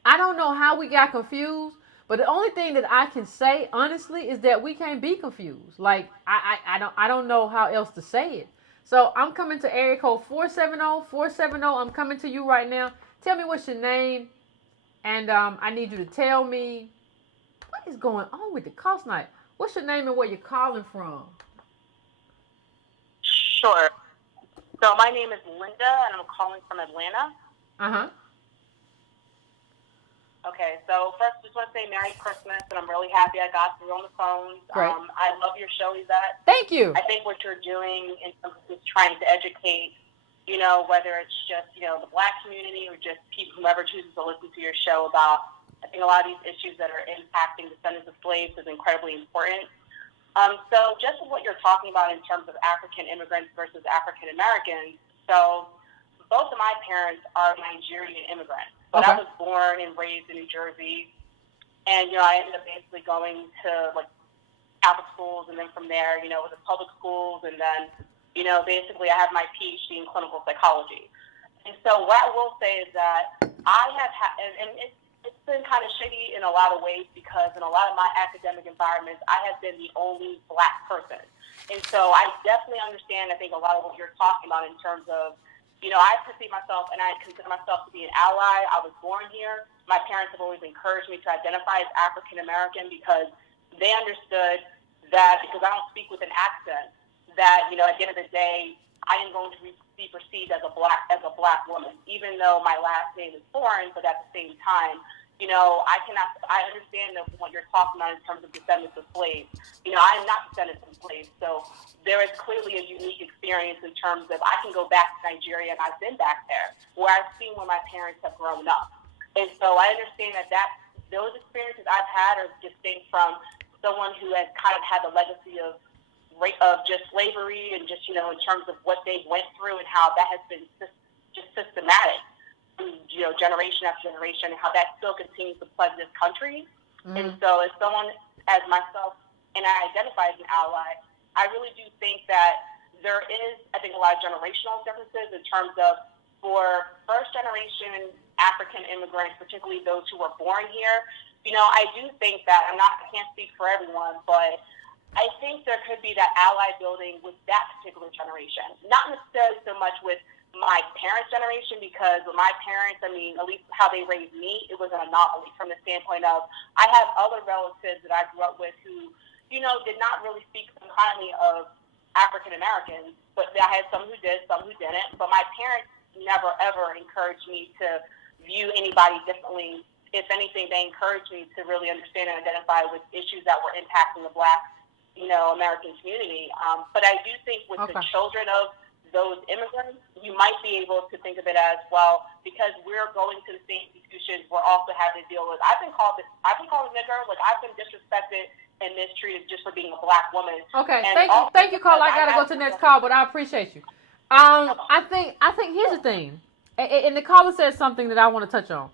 I don't know how we got confused. But the only thing that I can say, honestly, is that we can't be confused. Like, I don't know how else to say it. So I'm coming to area code 470. I'm coming to you right now. Tell me what's your name. And I need you to tell me what is going on with the call tonight. What's your name and where you're calling from? Sure. So my name is Linda, and I'm calling from Atlanta. Uh-huh. Okay, so first, just want to say Merry Christmas, and I'm really happy I got through on the phone. Great. I love your show, Yvette. Thank you. I think what you're doing in terms of just trying to educate, whether it's just, the black community or just people, whoever chooses to listen to your show about, I think a lot of these issues that are impacting descendants of slaves is incredibly important. So just what you're talking about in terms of African immigrants versus African Americans, so both of my parents are Nigerian immigrants. But okay. I was born and raised in New Jersey, and I ended up basically going to Catholic schools, and then from there, was in public schools, and then basically I have my PhD in clinical psychology. And so what I will say is that I have had, and it's been kind of shitty in a lot of ways because in a lot of my academic environments, I have been the only black person, and so I definitely understand. I think a lot of what you're talking about in terms of I perceive myself and I consider myself to be an ally. I was born here. My parents have always encouraged me to identify as African American because they understood that because I don't speak with an accent, that at the end of the day, I am going to be perceived as a black woman, even though my last name is foreign. But at the same time, I understand what you're talking about in terms of descendants of slaves. I am not descendants of slaves, so there is clearly a unique experience in terms of I can go back to Nigeria, and I've been back there, where I've seen where my parents have grown up. And so I understand that those experiences I've had are distinct from someone who has kind of had the legacy of just slavery and just, in terms of what they went through and how that has been just systematic, generation after generation, and how that still continues to plague this country. Mm-hmm. And so as someone as myself, and I identify as an ally, I really do think that there is, I think, a lot of generational differences in terms of for first generation African immigrants, particularly those who were born here. I do think that I can't speak for everyone, but I think there could be that ally building with that particular generation. Not necessarily so much with my parents' generation, because with my parents, at least how they raised me, it was an anomaly from the standpoint of I have other relatives that I grew up with who did not really speak kindly of African Americans, but I had some who did, some who didn't. But my parents never, ever encouraged me to view anybody differently if anything, they encouraged me to really understand and identify with issues that were impacting the Black, American community. But I do think with the children of those immigrants, you might be able to think of it as, well, because we're going to the same institutions, we're also having to deal with, I've been called a nigger, like I've been disrespected and mistreated just for being a Black woman. Okay, and thank you, Carl. I gotta go to the next call, but I appreciate you. I think here's the thing, and the caller said something that I want to touch on.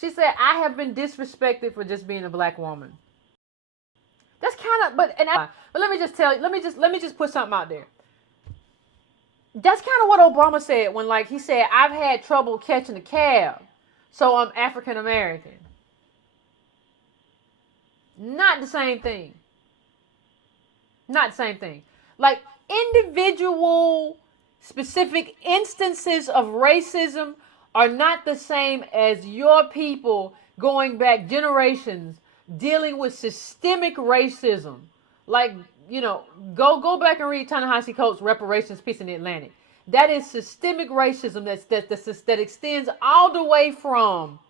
She said, "I have been disrespected for just being a Black woman." That's kind of, but let me just tell you, let me just put something out there. That's kind of what Obama said when, like, he said, "I've had trouble catching a cab, so I'm African American." Not the same thing. Not the same thing. Like, individual, specific instances of racism are not the same as your people going back generations dealing with systemic racism. Like, go back and read Ta-Nehisi Coates' Reparations, Peace in the Atlantic. That is systemic racism that extends all the way from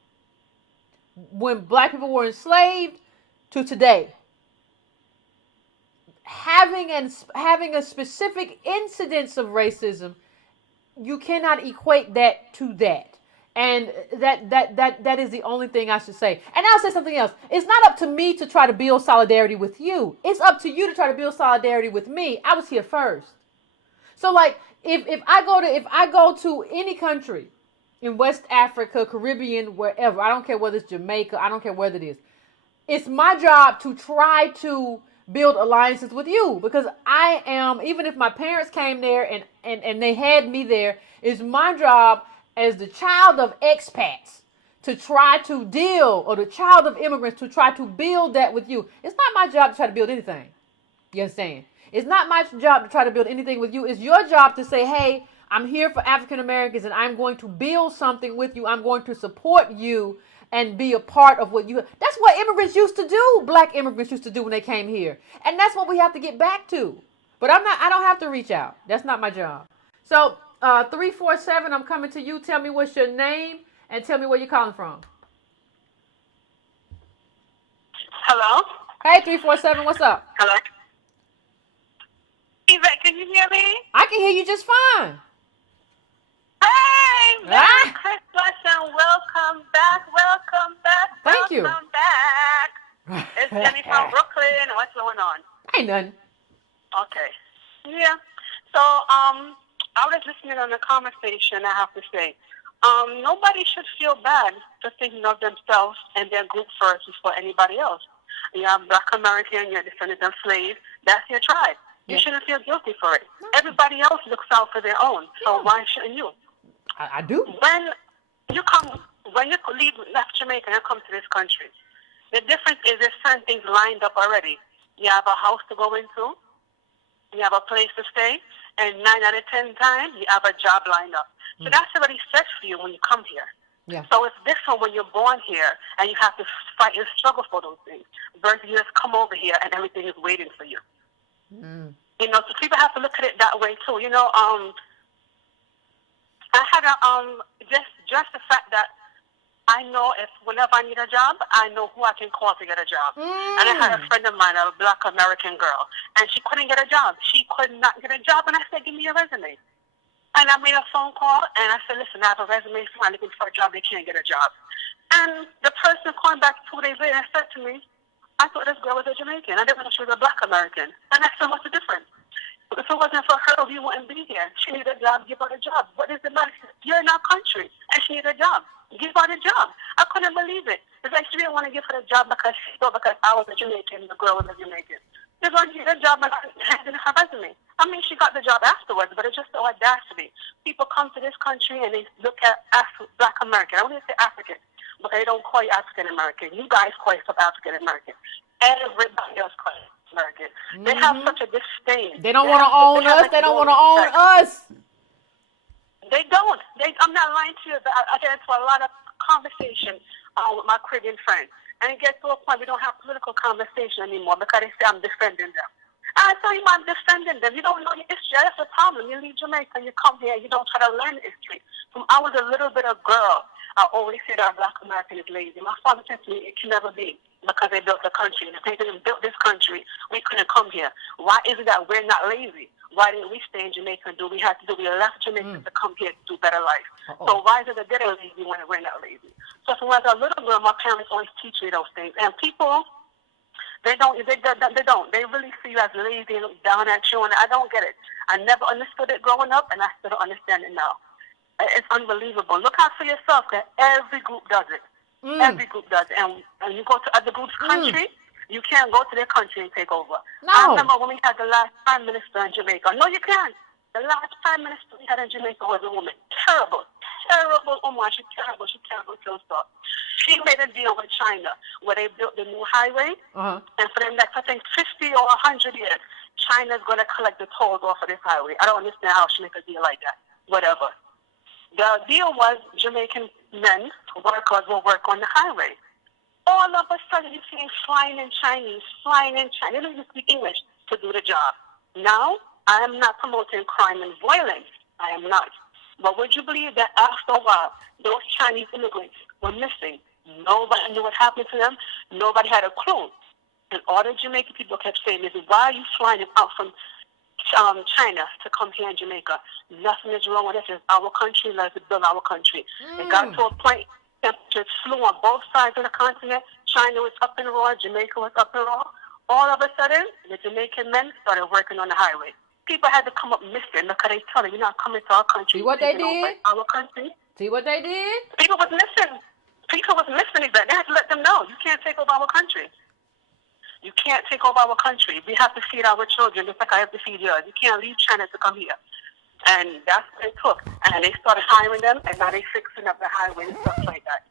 when Black people were enslaved to today. Having a specific incidence of racism, you cannot equate that to that. And that is the only thing I should say. And I'll say something else. It's not up to me to try to build solidarity with you. It's up to you to try to build solidarity with me. I was here first. So, like, if I go to any country in West Africa, Caribbean, wherever, I don't care whether it's Jamaica, I don't care whether it is. It's my job to try to build alliances with you, because I am, even if my parents came there and they had me there, it's my job as the child of expats to try to deal, or the child of immigrants to try to build that with you. It's not my job to try to build anything. You understand? It's not my job to try to build anything with you. It's your job to say, hey, I'm here for African Americans and I'm going to build something with you. I'm going to support you and be a part of what you... That's what immigrants used to do. Black immigrants used to do when they came here. And that's what we have to get back to. But I don't have to reach out. That's not my job. So, 347, I'm coming to you. Tell me what's your name and tell me where you're calling from. Hello? Hey, 347, what's up? Hello? Yvette, can you hear me? I can hear you just fine. Hey, Merry Christmas and welcome back. Welcome back. Thank you. Welcome back. It's Jenny from Brooklyn. What's going on? Ain't nothing. Okay. Yeah. So, I was listening on the conversation, I have to say. Nobody should feel bad for thinking of themselves and their group first before anybody else. You have Black American, you're descendant of slaves. That's your tribe. You shouldn't feel guilty for it. Everybody else looks out for their own. So why shouldn't you? I do. When you left Jamaica and you come to this country, the difference is there's certain things lined up already. You have a house to go into, you have a place to stay, and 9 out of 10 times you have a job lined up. So that's already set for you when you come here. Yeah. So it's different when you're born here and you have to fight and struggle for those things versus you just come over here and everything is waiting for you. Mm. So people have to look at it that way too. I had just the fact that I know if whenever I need a job, I know who I can call to get a job. And I had a friend of mine, a Black American girl, and she couldn't get a job. She could not get a job, and I said, give me your resume. And I made a phone call, and I said, listen, I have a resume, so I'm looking for a job. They can't get a job. And the person called back 2 days later and said to me, I thought this girl was a Jamaican. I didn't know she was a Black American. And I said, what's the difference? If it wasn't for her, we wouldn't be here. She needed a job, give her a job. What is the matter? You're in our country, and she needed a job. Give her a job. I couldn't believe it. It's like she didn't want to give her a job because she thought because I was a Jamaican, the girl was a Jamaican. She wanted to get a job and handed her resume. I mean, she got the job afterwards, but it's just the audacity. People come to this country and they look at Black American. I wouldn't say African, but they don't call you African American. You guys call yourself African American. Everybody else calls you American. They have such a disdain. They don't want to own us. They don't want to own us. They don't. I'm not lying to you. But I get into a lot of conversation with my Caribbean friends. And it gets to a point we don't have political conversation anymore because they say I'm defending them. I tell you, I'm defending them. You don't know your history. That's the problem. You leave Jamaica and you come here and you don't try to learn history. From I was a little bit of girl. I always say that Black American is lazy. My father said to me, it can never be because they built the country. And if they didn't build this country, we couldn't come here. Why is it that we're not lazy? Why didn't we stay in Jamaica and do what we had to do? We left Jamaica to come here to do better life. So why is it that they're lazy when we're not lazy? So when I was a little girl, my parents always teach me those things. And people, they don't. They really see you as lazy and look down at you. And I don't get it. I never understood it growing up, and I still don't understand it now. It's unbelievable. Look out for yourself, that every group does it. Every group does it. And you go to other groups' country, you can't go to their country and take over. No. I remember when we had the last prime minister in Jamaica. No, you can't. The last prime minister we had in Jamaica was a woman. Terrible woman. She's terrible. She kills stuff. She made a deal with China where they built the new highway. And for the next, I think, 50 or 100 years, China's going to collect the tolls off of this highway. I don't understand how she make a deal like that. Whatever. The deal was Jamaican men, workers, will work on the highway. All of a sudden, you see flying in Chinese. They don't even speak English to do the job. Now, I am not promoting crime and violence. I am not. But would you believe that after a while, those Chinese immigrants were missing? Nobody knew what happened to them. Nobody had a clue. And all the Jamaican people kept saying, why are you flying them out from China to come here in Jamaica? Nothing is wrong with this. It's our country. Let's build our country. It got to a point, temperatures flew on both sides of the continent. China was up and raw. Jamaica was up and raw. All of a sudden, the Jamaican men started working on the highway. People had to come up missing because they told them, you're not coming to our country. See what they did? Our country. See what they did? People was missing. They had to let them know, you can't take over our country. You can't take over our country. We have to feed our children just like I have to feed yours. You can't leave China to come here. And that's what it took. And they started hiring them, and now they're fixing up the highway and stuff like that.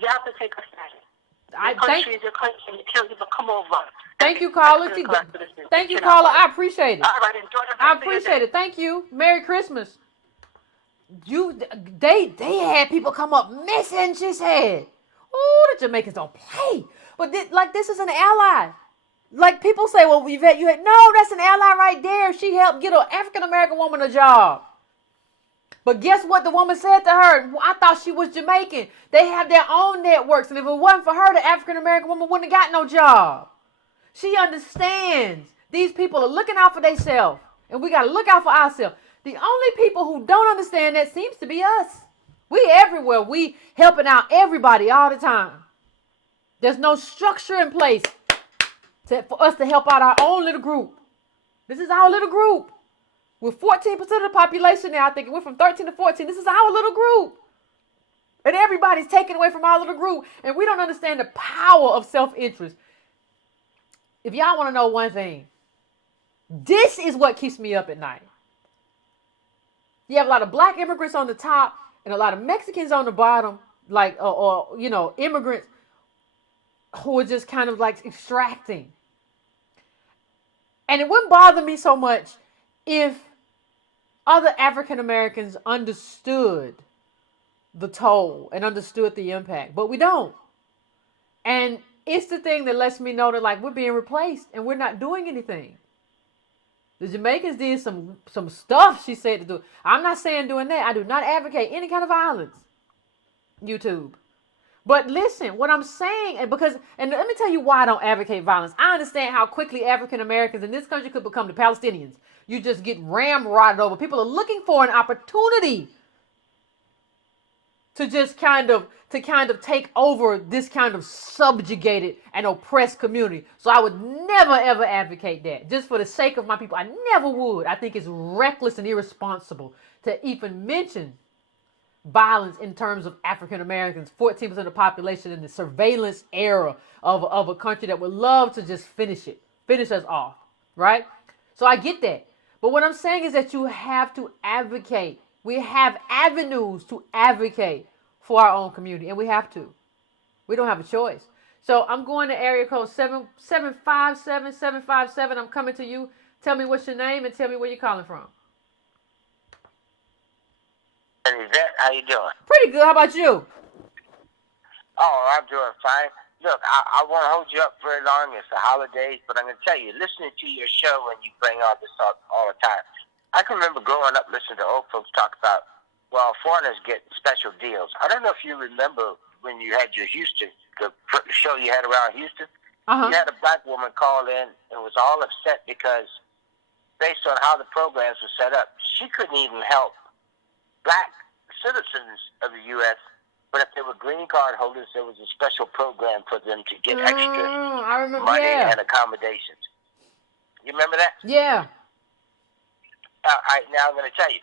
You have to take a stand. Your country is your country. You can't even come over. Thank you, caller. Thank you, caller. I appreciate it. All right, enjoy the I appreciate it. Thank you. Merry Christmas. They had people come up missing, she said. Oh, the Jamaicans don't play. But this is an ally. Like people say, well, Yvette, no, that's an ally right there. She helped get an African-American woman a job. But guess what the woman said to her? I thought she was Jamaican. They have their own networks. And if it wasn't for her, the African-American woman wouldn't have got no job. She understands. These people are looking out for themselves. And we got to look out for ourselves. The only people who don't understand that seems to be us. We everywhere. We helping out everybody all the time. There's no structure in place for us to help out our own little group. This is our little group. We're 14% of the population now. I think we're from 13 to 14. This is our little group. And everybody's taken away from our little group. And we don't understand the power of self-interest. If y'all want to know one thing, this is what keeps me up at night. You have a lot of black immigrants on the top and a lot of Mexicans on the bottom, like, immigrants who are just kind of like extracting. And it wouldn't bother me so much if other African Americans understood the toll and understood the impact, but we don't. And it's the thing that lets me know that like we're being replaced and we're not doing anything. The Jamaicans did some stuff she said to do. I'm not saying doing that. I do not advocate any kind of violence. YouTube. But listen, what I'm saying, and let me tell you why I don't advocate violence. I understand how quickly African Americans in this country could become the Palestinians. You just get ramrodded over. People are looking for an opportunity to just kind of take over this kind of subjugated and oppressed community. So I would never, ever advocate that. Just for the sake of my people, I never would. I think it's reckless and irresponsible to even mention violence in terms of African Americans, 14% of the population in the surveillance era of a country that would love to just finish us off, right? So I get that. But what I'm saying is that you have to advocate. We have avenues to advocate for our own community, and we have to. We don't have a choice. So I'm going to area code 757. I'm coming to you. Tell me what's your name and tell me where you're calling from. Yvette, how you doing? Pretty good. How about you? Oh, I'm doing fine. Look, I won't hold you up very long. It's the holidays, but I'm going to tell you, listening to your show when you bring all this up all the time, I can remember growing up listening to old folks talk about Well, foreigners get special deals. I don't know if you remember when you had your Houston, the show you had around Houston. Uh-huh. You had a black woman call in and was all upset because based on how the programs were set up, she couldn't even help black citizens of the U.S., but if they were green card holders, there was a special program for them to get extra I remember, money yeah. and accommodations. You remember that? Yeah. Now I'm going to tell you.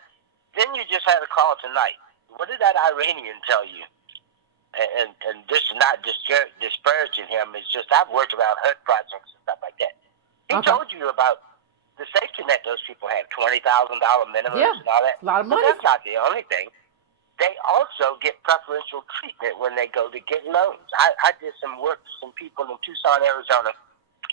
Then you just had a call tonight. What did that Iranian tell you? And this is not disparaging him. It's just I've worked around HUD projects and stuff like that. He told you about the safety net those people have, $20,000 minimums and all that. A lot of money. But that's not the only thing. They also get preferential treatment when they go to get loans. I did some work for some people in Tucson, Arizona.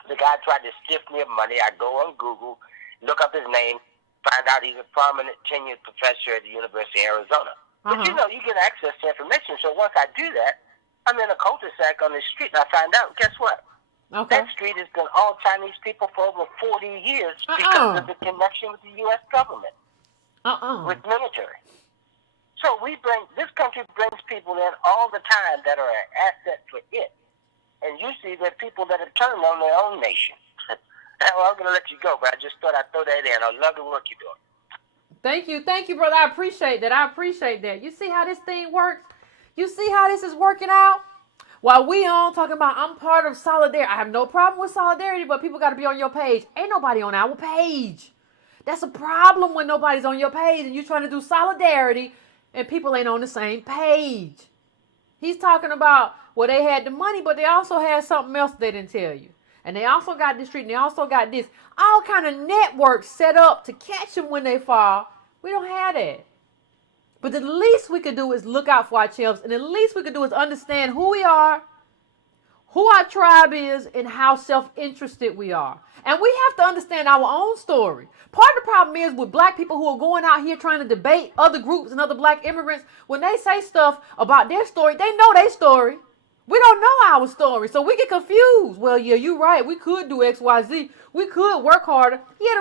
The guy tried to stiff me of money. I go on Google, look up his name, find out he's a prominent tenured professor at the University of Arizona. But you know, you get access to information. So once I do that, I'm in a cul-de-sac on the street, and I find out, guess what? Okay. That street has been all Chinese people for over 40 years because of the connection with the U.S. government, with military. So this country brings people in all the time that are an asset for it. And usually they're people that have turned on their own nation. Well, I'm going to let you go, but I just thought I'd throw that in. I love the work you're doing. Thank you, brother. I appreciate that. You see how this thing works? You see how this is working out? While we on talking about I'm part of solidarity. I have no problem with solidarity, but people got to be on your page. Ain't nobody on our page. That's a problem when nobody's on your page and you're trying to do solidarity and people ain't on the same page. He's talking about, well, they had the money, but they also had something else they didn't tell you. And they also got this street, and they also got this. All kind of networks set up to catch them when they fall. We don't have that. But the least we could do is look out for ourselves, and the least we could do is understand who we are, who our tribe is, and how self-interested we are. And we have to understand our own story. Part of the problem is with black people who are going out here trying to debate other groups and other black immigrants, when they say stuff about their story, they know their story. We don't know our story, so we get confused. Well, yeah, you're right. We could do X, Y, Z. We could work harder. Yeah,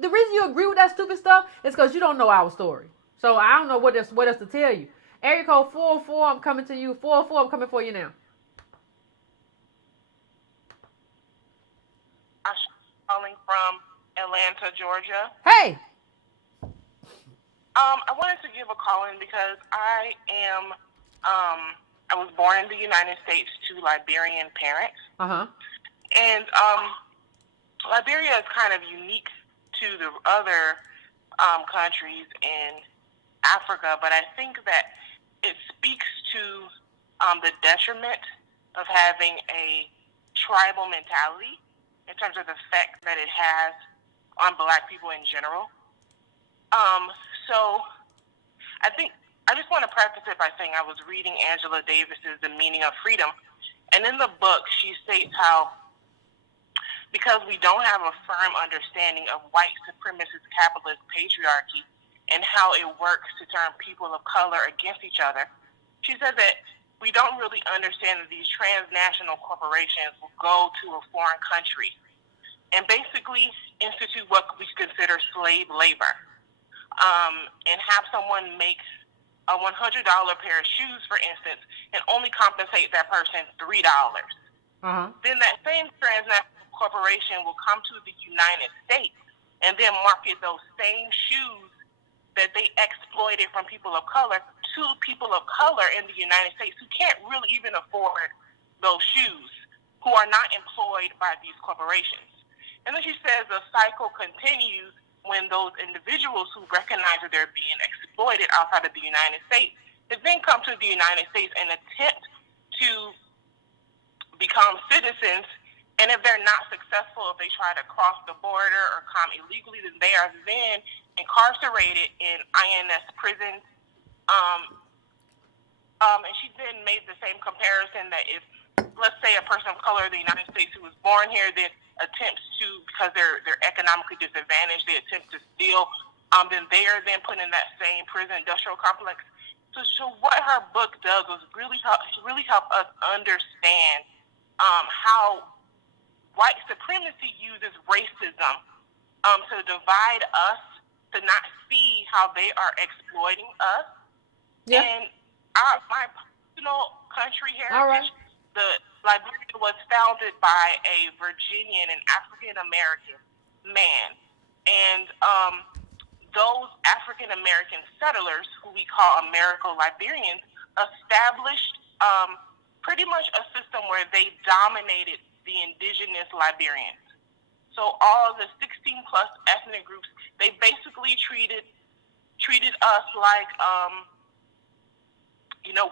the reason you agree with that stupid stuff is because you don't know our story. So I don't know what else to tell you. Area code 404, I'm coming to you. 404, I'm coming for you now. I'm calling from Atlanta, Georgia. Hey. I wanted to give a call in because I was born in the United States to Liberian parents. And Liberia is kind of unique to the other countries in Africa, but I think that it speaks to the detriment of having a tribal mentality in terms of the effect that it has on black people in general. So I just want to preface it by saying I was reading Angela Davis's The Meaning of Freedom, and in the book she states how because we don't have a firm understanding of white supremacist capitalist patriarchy and how it works to turn people of color against each other, she said that we don't really understand that these transnational corporations will go to a foreign country and basically institute what we consider slave labor, and have someone make a $100 pair of shoes, for instance, and only compensate that person $3. Then that same transnational corporation will come to the United States and then market those same shoes that they exploited from people of color to people of color in the United States who can't really even afford those shoes, who are not employed by these corporations. And then she says the cycle continues when those individuals who recognize that they're being exploited outside of the United States then come to the United States and attempt to become citizens. And if they're not successful, if they try to cross the border or come illegally, then they are then incarcerated in INS prisons. And she then made the same comparison that if, let's say, a person of color in the United States who was born here then attempts to, because they're economically disadvantaged, they attempt to steal, then they are then put in that same prison industrial complex. So what her book does was really help us understand how white supremacy uses racism to divide us, to not see how they are exploiting us, Yeah. And my personal country All right. heritage, the Liberia was founded by a Virginian and African American man, and those African American settlers, who we call Americo-Liberians, established pretty much a system where they dominated the indigenous Liberians. So all of the 16 plus ethnic groups, they basically treated us like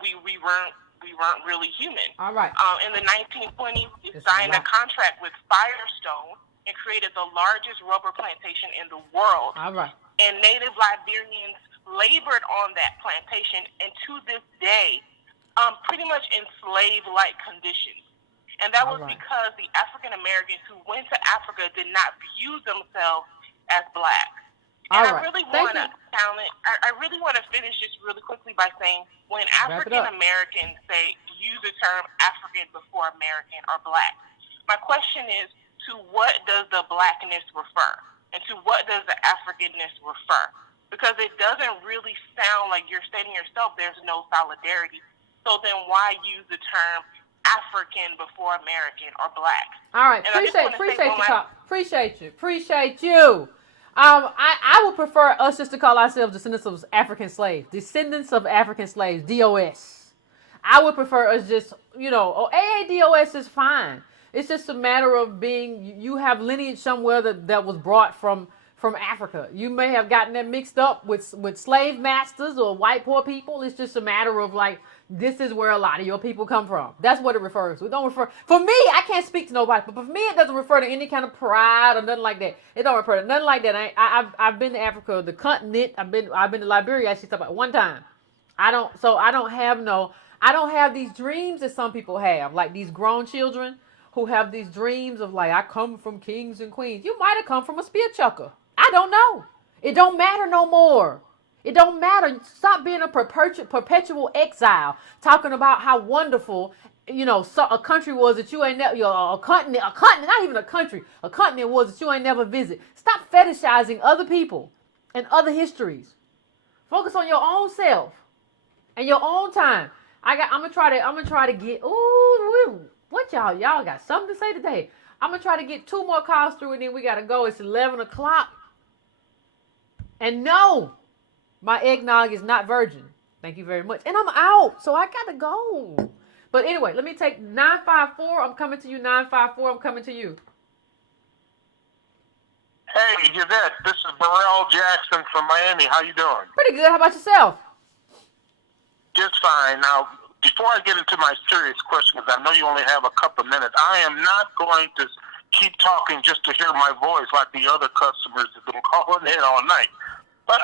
we weren't really human. All right. In the 1920s, we signed a contract with Firestone and created the largest rubber plantation in the world. All right. And Native Liberians labored on that plantation, and to this day, pretty much in slave-like conditions. And that was because the African Americans who went to Africa did not view themselves as black. And I really want to finish this really quickly by saying, when African Americans use the term African before American or black, my question is, to what does the blackness refer? And to what does the Africanness refer? Because it doesn't really sound like you're stating yourself there's no solidarity. So then why use the term African before American or black? All right. Appreciate you. I would prefer us just to call ourselves descendants of African slaves. Descendants of African slaves, DOS. I would prefer us just, AADOS is fine. It's just a matter of you have lineage somewhere that was brought from Africa. You may have gotten that mixed up with slave masters or white poor people. It's just a matter of this is where a lot of your people come from. That's what it refers to. It don't refer, for me, I can't speak to nobody, but for me, it doesn't refer to any kind of pride or nothing like that. It don't refer to nothing like that. I've been to Africa, the continent. I've been to Liberia actually about one time. I don't have these dreams that some people have, like these grown children who have these dreams of I come from kings and queens. You might have come from a spear chucker. I don't know. It don't matter no more. It don't matter. Stop being a perpetual exile, talking about how wonderful, a country was that you ain't never, a continent, not even a country, a continent was that you ain't never visit. Stop fetishizing other people and other histories. Focus on your own self and your own time. I'm gonna try to get. Ooh, what y'all got something to say today? I'm gonna try to get 2 more calls through, and then we gotta go. It's 11 o'clock. And no, my eggnog is not virgin. Thank you very much. And I'm out, so I gotta go. But anyway, let me take 954. I'm coming to you. 954. I'm coming to you. Hey, Yvette. This is Burrell Jackson from Miami. How you doing? Pretty good. How about yourself? Just fine. Now, before I get into my serious question, because I know you only have a couple of minutes, I am not going to keep talking just to hear my voice like the other customers have been calling in all night. But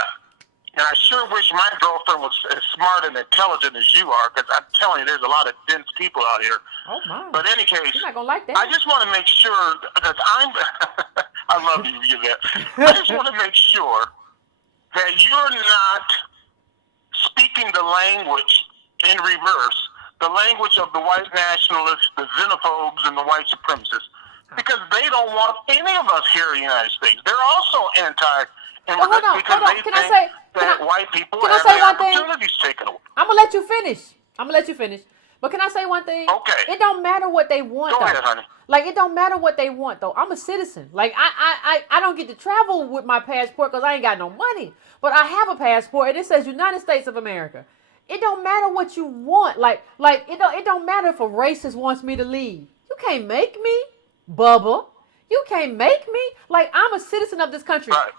and I sure wish my girlfriend was as smart and intelligent as you are, because I'm telling you, there's a lot of dense people out here. Oh, my. But in any case, you're not going to like that. I just want to make sure that I love you, Yvette. I just want to make sure that you're not speaking the language in reverse, the language of the white nationalists, the xenophobes, and the white supremacists, because they don't want any of us here in the United States. They're also anti-immigrants because they think that white people have their opportunities taken away. I'm going to let you finish. But can I say one thing? Okay. It don't matter what they want, Go ahead, honey. It don't matter what they want, though. I'm a citizen. I don't get to travel with my passport because I ain't got no money. But I have a passport, and it says United States of America. It don't matter what you want. It don't matter if a racist wants me to leave. You can't make me, Bubba. You can't make me. I'm a citizen of this country. Right.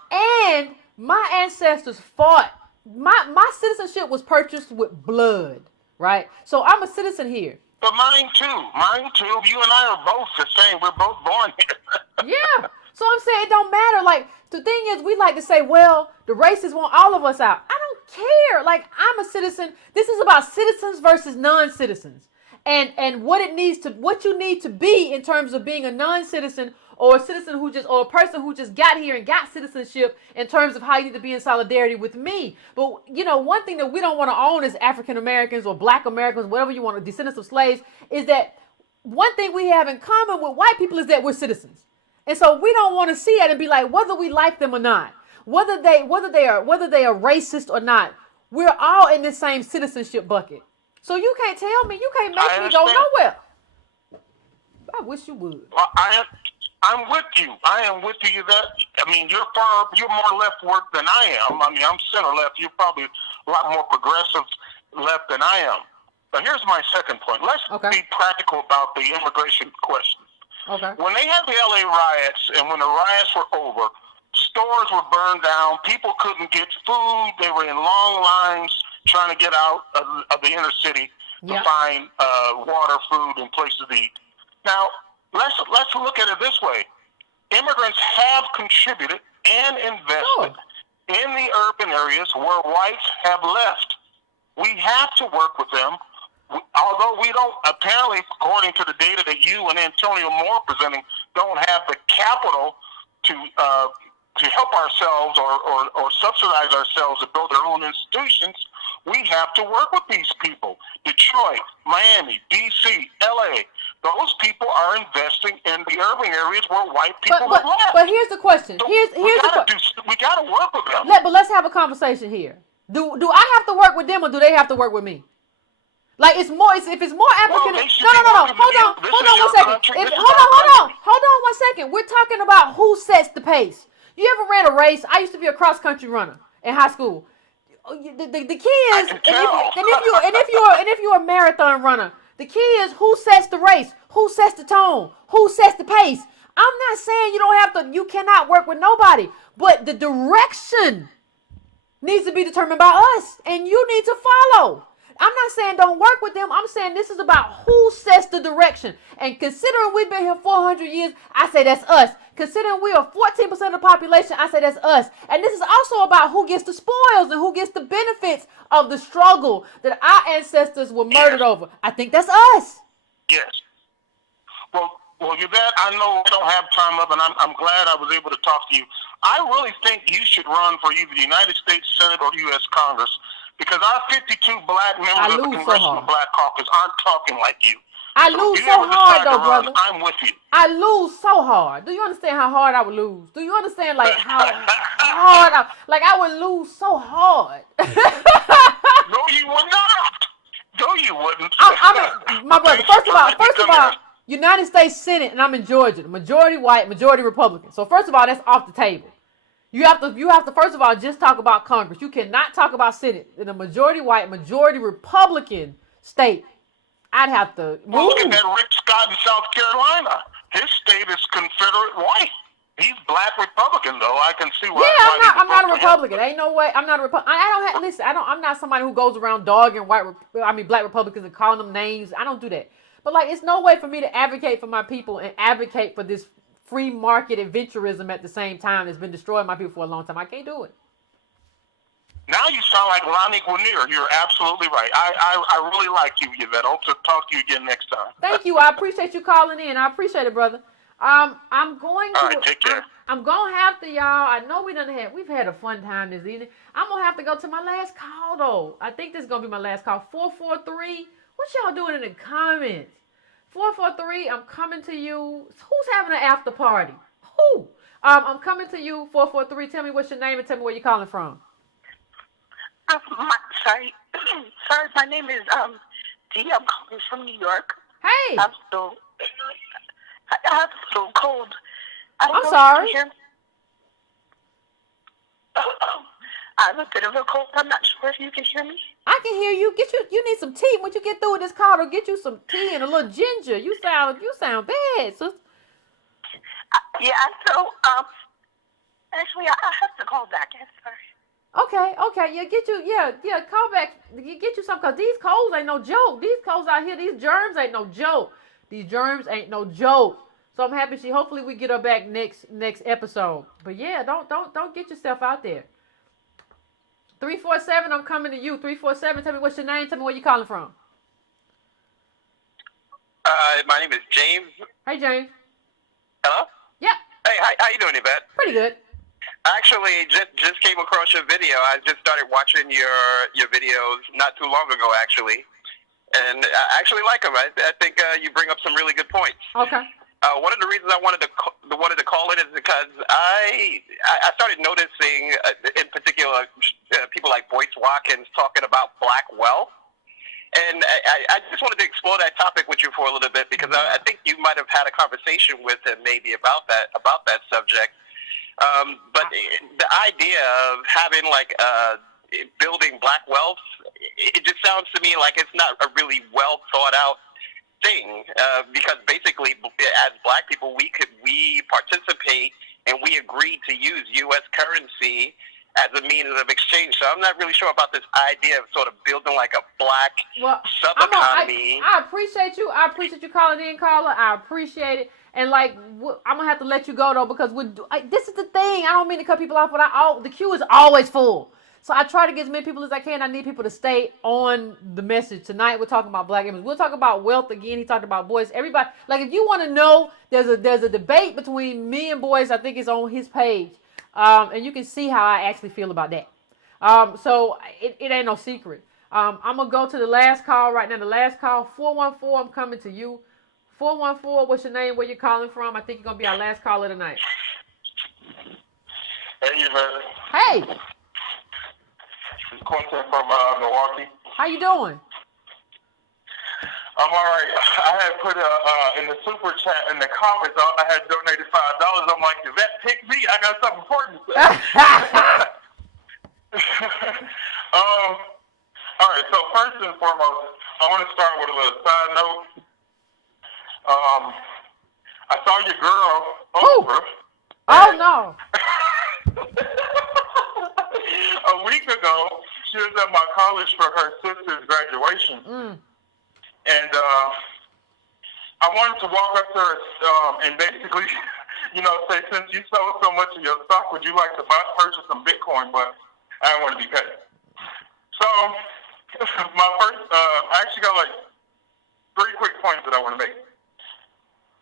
And my ancestors fought. My citizenship was purchased with blood, right? So I'm a citizen here. But mine too. You and I are both the same. We're both born here. Yeah. So I'm saying it don't matter. The thing is, we like to say, well, the racists want all of us out. I don't care. I'm a citizen. This is about citizens versus non-citizens. And what you need to be in terms of being a non-citizen or a citizen or a person who just got here and got citizenship in terms of how you need to be in solidarity with me. But, one thing that we don't want to own as African Americans or Black Americans, whatever you want, descendants of slaves, is that one thing we have in common with white people is that we're citizens. And so we don't want to see it and be like, whether we like them or not, whether they are racist or not, We're all in the same citizenship bucket. So you can't tell me, you can't make me go nowhere. I wish you would. Well, I'm with you. I am with you. That I mean, you're more left work than I am. I mean, I'm center left. You're probably a lot more progressive left than I am. But here's my second point. Let's be practical about the immigration question. Okay. When they had the LA riots, and when the riots were over, stores were burned down. People couldn't get food. They were in long lines trying to get out of the inner city to find water, food, and places to eat. Now, let's look at it this way. Immigrants have contributed and invested in the urban areas where whites have left. We have to work with them. Although we don't, apparently, according to the data that you and Antonio Moore are presenting, don't have the capital to help ourselves or subsidize ourselves to build our own institutions, we have to work with these people. Detroit, Miami, D.C., L.A., those people are investing in the urban areas where white people have left. But here's the question. So here's the question. We got to work with them. But let's have a conversation here. Do I have to work with them or do they have to work with me? Like if it's more African. No. Hold on 1 second. Hold on 1 second. We're talking about who sets the pace. You ever ran a race? I used to be a cross country runner in high school. The key is, and if you're a marathon runner, the key is who sets the race, who sets the tone, who sets the pace. I'm not saying you cannot work with nobody, but the direction needs to be determined by us, and you need to follow. I'm not saying don't work with them. I'm saying this is about who sets the direction. And considering we've been here 400 years, I say that's us. Considering we are 14% of the population, I say that's us. And this is also about who gets the spoils and who gets the benefits of the struggle that our ancestors were murdered over. I think that's us. Yes. Well, Yvette, I know we don't have time up, and I'm glad I was able to talk to you. I really think you should run for either the United States Senate or the U.S. Congress, because our 52 black members of the Congressional Black Caucus aren't talking like you. I lose so hard, though, brother. I'm with you. I lose so hard. Do you understand how hard I would lose? Do you understand, like, how hard I would lose so hard? No, you would not. No, you wouldn't. My brother, first of all, United States Senate, and I'm in Georgia. Majority white, majority Republican. So first of all, that's off the table. You have to first of all just talk about Congress. You cannot talk about Senate in a majority white, majority Republican state. I'd have to move. Well, look at that Rick Scott in South Carolina. His state is Confederate white. He's black Republican, though. I can see why. Yeah, I'm not a Republican. Ain't no way. I'm not a Republican. I'm not somebody who goes around dogging black Republicans and calling them names. I don't do that. But it's no way for me to advocate for my people and advocate for this free market adventurism at the same time that's been destroying my people for a long time. I can't do it. Now you sound like Lonnie Guinier. You're absolutely right. I really like you, Yvette. I hope to talk to you again next time. Thank you. I appreciate you calling in. I appreciate it, brother. I'm going to. All right, take care. I'm gonna have to, y'all. I know we've had a fun time this evening. I'm gonna have to go to my last call though. I think this is gonna be my last call. 443. What y'all doing in the comments? 443. I'm coming to you. Who's having an after party? Who? I'm coming to you. 443. Tell me what's your name and tell me where you're calling from. Sorry, my name is Dee. I'm calling from New York. Hey. I have a little cold. I'm sorry. I have a bit of a cold. I'm not sure if you can hear me. I can hear you. You need some tea. Once you get through with this call, I'll get you some tea and a little ginger. You sound bad, sister. Yeah, so actually I have to call back. I'm sorry. Okay, yeah, call back. Get you some, because these colds ain't no joke. These colds out here, these germs ain't no joke. So I'm happy hopefully we get her back next episode. But yeah, don't get yourself out there. 347, I'm coming to you. 347, tell me what's your name, tell me where you calling from. My name is James. Hey, James. Hello? Yeah. Hey, how you doing, Yvette? Pretty good. Actually, just came across your video. I just started watching your videos not too long ago, actually, and I actually like them. I think you bring up some really good points. Okay. One of the reasons I wanted to call it is because I started noticing, in particular, people like Voice Watkins talking about black wealth. And I just wanted to explore that topic with you for a little bit because I think you might have had a conversation with him maybe about that subject. But the idea of having like building black wealth, it just sounds to me like it's not a really well thought out thing. Because basically, as black people, we participate and we agreed to use U.S. currency as a means of exchange. So I'm not really sure about this idea of sort of building like a black sub-economy. I appreciate you. I appreciate you calling in, caller. I appreciate it. And like, I'm gonna have to let you go though because this is the thing. I don't mean to cut people off, but the queue is always full. So I try to get as many people as I can. I need people to stay on the message. Tonight we're talking about black image. We'll talk about wealth again. He talked about boys. Everybody, like if you want to know, there's a debate between me and boys. I think it's on his page. And you can see how I actually feel about that. So it ain't no secret. I'm going to go to the last call right now. The last call, 414, I'm coming to you. 414, what's your name? Where you calling from? I think you're going to be our last caller tonight. Hey, Yvette. Hey. It's Quentin from Milwaukee. How you doing? I'm all right. I had put in the super chat in the comments, I had donated $5. I'm like, Yvette, pick me. I got something important to say. All right. So first and foremost, I want to start with a little side note. I saw your girl over. Oh no. A week ago, she was at my college for her sister's graduation. And I wanted to walk up to her and basically, say, since you sold so much of your stock, would you like to purchase some Bitcoin? But I didn't want to be paid. So my first, I actually got like 3 quick points that I want to make.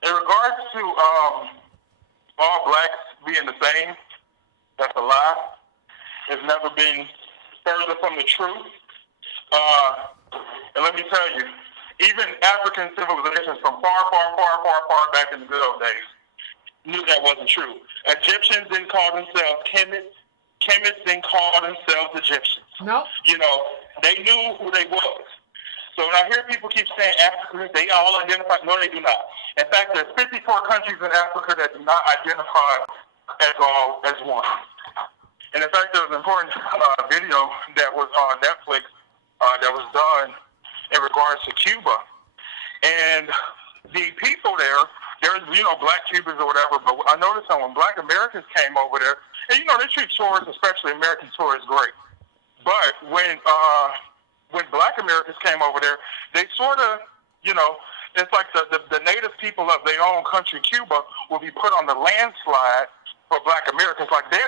In regards to all blacks being the same, that's a lie. It's never been further from the truth. And let me tell you, even African civilizations from far back in the good old days knew that wasn't true. Egyptians didn't call themselves chemists. Chemists didn't call themselves Egyptians. No. They knew who they was. So when I hear people keep saying Africans, they all identify. No, they do not. In fact, there's 54 countries in Africa that do not identify as all as one. And in fact, there was an important video that was on Netflix that was done in regards to Cuba. And the people there's, black Cubans or whatever, but I noticed that when black Americans came over there, and, they treat tourists, especially American tourists, great. But when black Americans came over there, they sort of, it's like the native people of their own country, Cuba, will be put on the landslide for black Americans. Like, they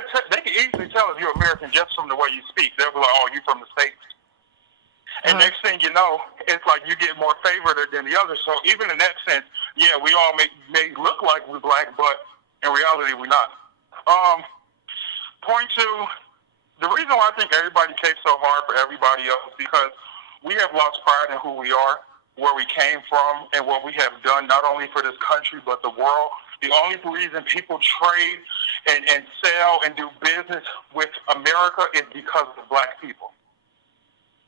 can easily tell if you're American just from the way you speak. They'll be like, oh, you from the States. And next thing you know, it's like you get more favored than the others. So even in that sense, yeah, we all may look like we're black, but in reality, we're not. Point 2, the reason why I think everybody takes so hard for everybody else is because we have lost pride in who we are, where we came from, and what we have done, not only for this country, but the world. The only reason people trade and sell and do business with America is because of black people.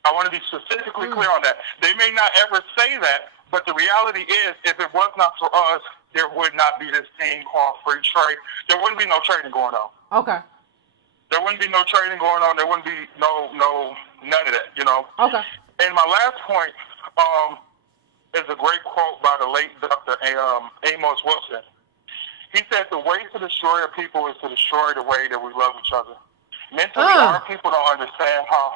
I want to be specifically clear on that. They may not ever say that, but the reality is, if it was not for us, there would not be this thing called free trade. There wouldn't be no trading going on. Okay. There wouldn't be no trading going on. There wouldn't be none of that, Okay. And my last point is a great quote by the late Dr. Amos Wilson. He said, the way to destroy a people is to destroy the way that we love each other. Mentally, our people don't understand how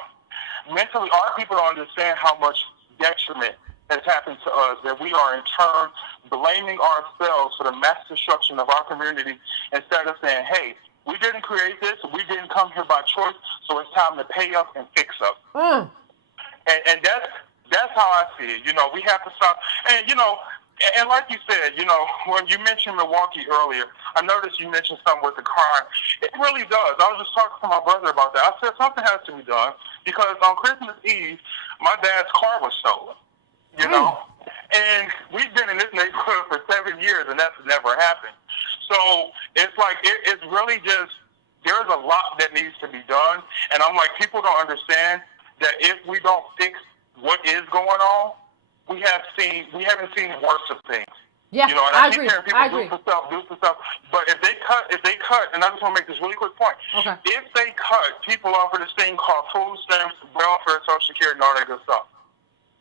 much detriment has happened to us, that we are in turn blaming ourselves for the mass destruction of our community instead of saying, hey, we didn't create this, we didn't come here by choice, so it's time to pay up and fix up. And that's how I see it. We have to stop. And, and like you said, when you mentioned Milwaukee earlier, I noticed you mentioned something with the crime. It really does. I was just talking to my brother about that. I said something has to be done because on Christmas Eve, my dad's car was stolen, And we've been in this neighborhood for 7 years, and that's never happened. So it's like it's really just there's a lot that needs to be done. And I'm like, people don't understand that if we don't fix what is going on, we haven't seen worse of things. Yeah, you know, and I keep agree. hearing people do for stuff. But if they cut, and I just want to make this really quick point. Okay. If they cut people off of this thing called food stamps, welfare, Social Security, and all that good stuff.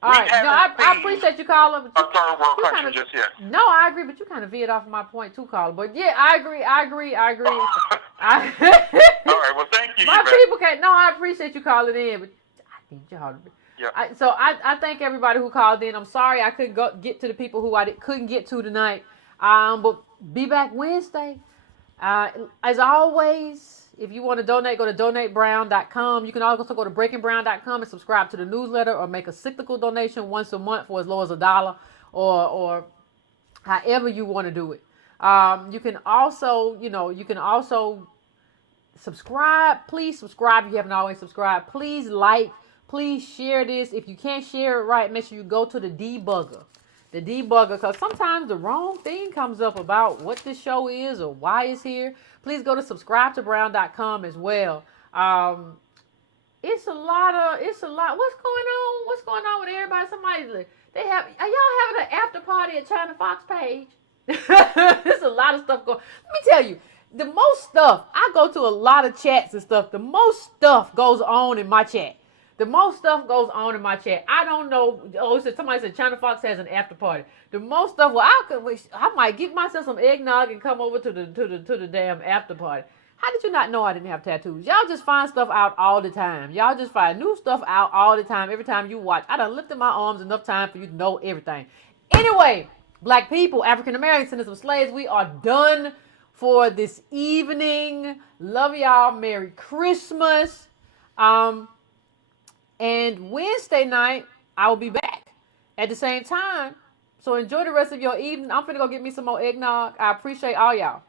All right. No, I appreciate you calling. A third world country just yet. No, I agree, but you kind of veered off of my point too, caller. But yeah, I agree. All right. Well, thank you. My people can't. No, I appreciate you calling in, but I need y'all to be. Yeah. So I thank everybody who called in. I'm sorry I couldn't get to the people who I couldn't get to tonight. But be back Wednesday. As always, if you want to donate, go to donatebrown.com. You can also go to breakingbrown.com and subscribe to the newsletter, or make a cyclical donation once a month for as low as $1, or however you want to do it. You can also, subscribe. Please subscribe if you haven't always subscribed. Please like. Please share this. If you can't share it right, make sure you go to the debugger. The debugger, because sometimes the wrong thing comes up about what this show is or why it's here. Please go to subscribetobrown.com as well. It's a lot. What's going on? What's going on with everybody? Are y'all having an after party at China Fox page? There's a lot of stuff going. Let me tell you, the most stuff, I go to a lot of chats and stuff. The most stuff goes on in my chat. I don't know. Somebody said China Fox has an after party. The most stuff. Well, I might get myself some eggnog and come over to the damn after party. How did you not know I didn't have tattoos? Y'all just find stuff out all the time. Y'all just find new stuff out all the time. Every time you watch, I done lifted my arms enough time for you to know everything. Anyway, black people, African Americans, descendants of slaves, we are done for this evening. Love y'all. Merry Christmas. And Wednesday night, I will be back at the same time. So enjoy the rest of your evening. I'm finna go get me some more eggnog. I appreciate all y'all.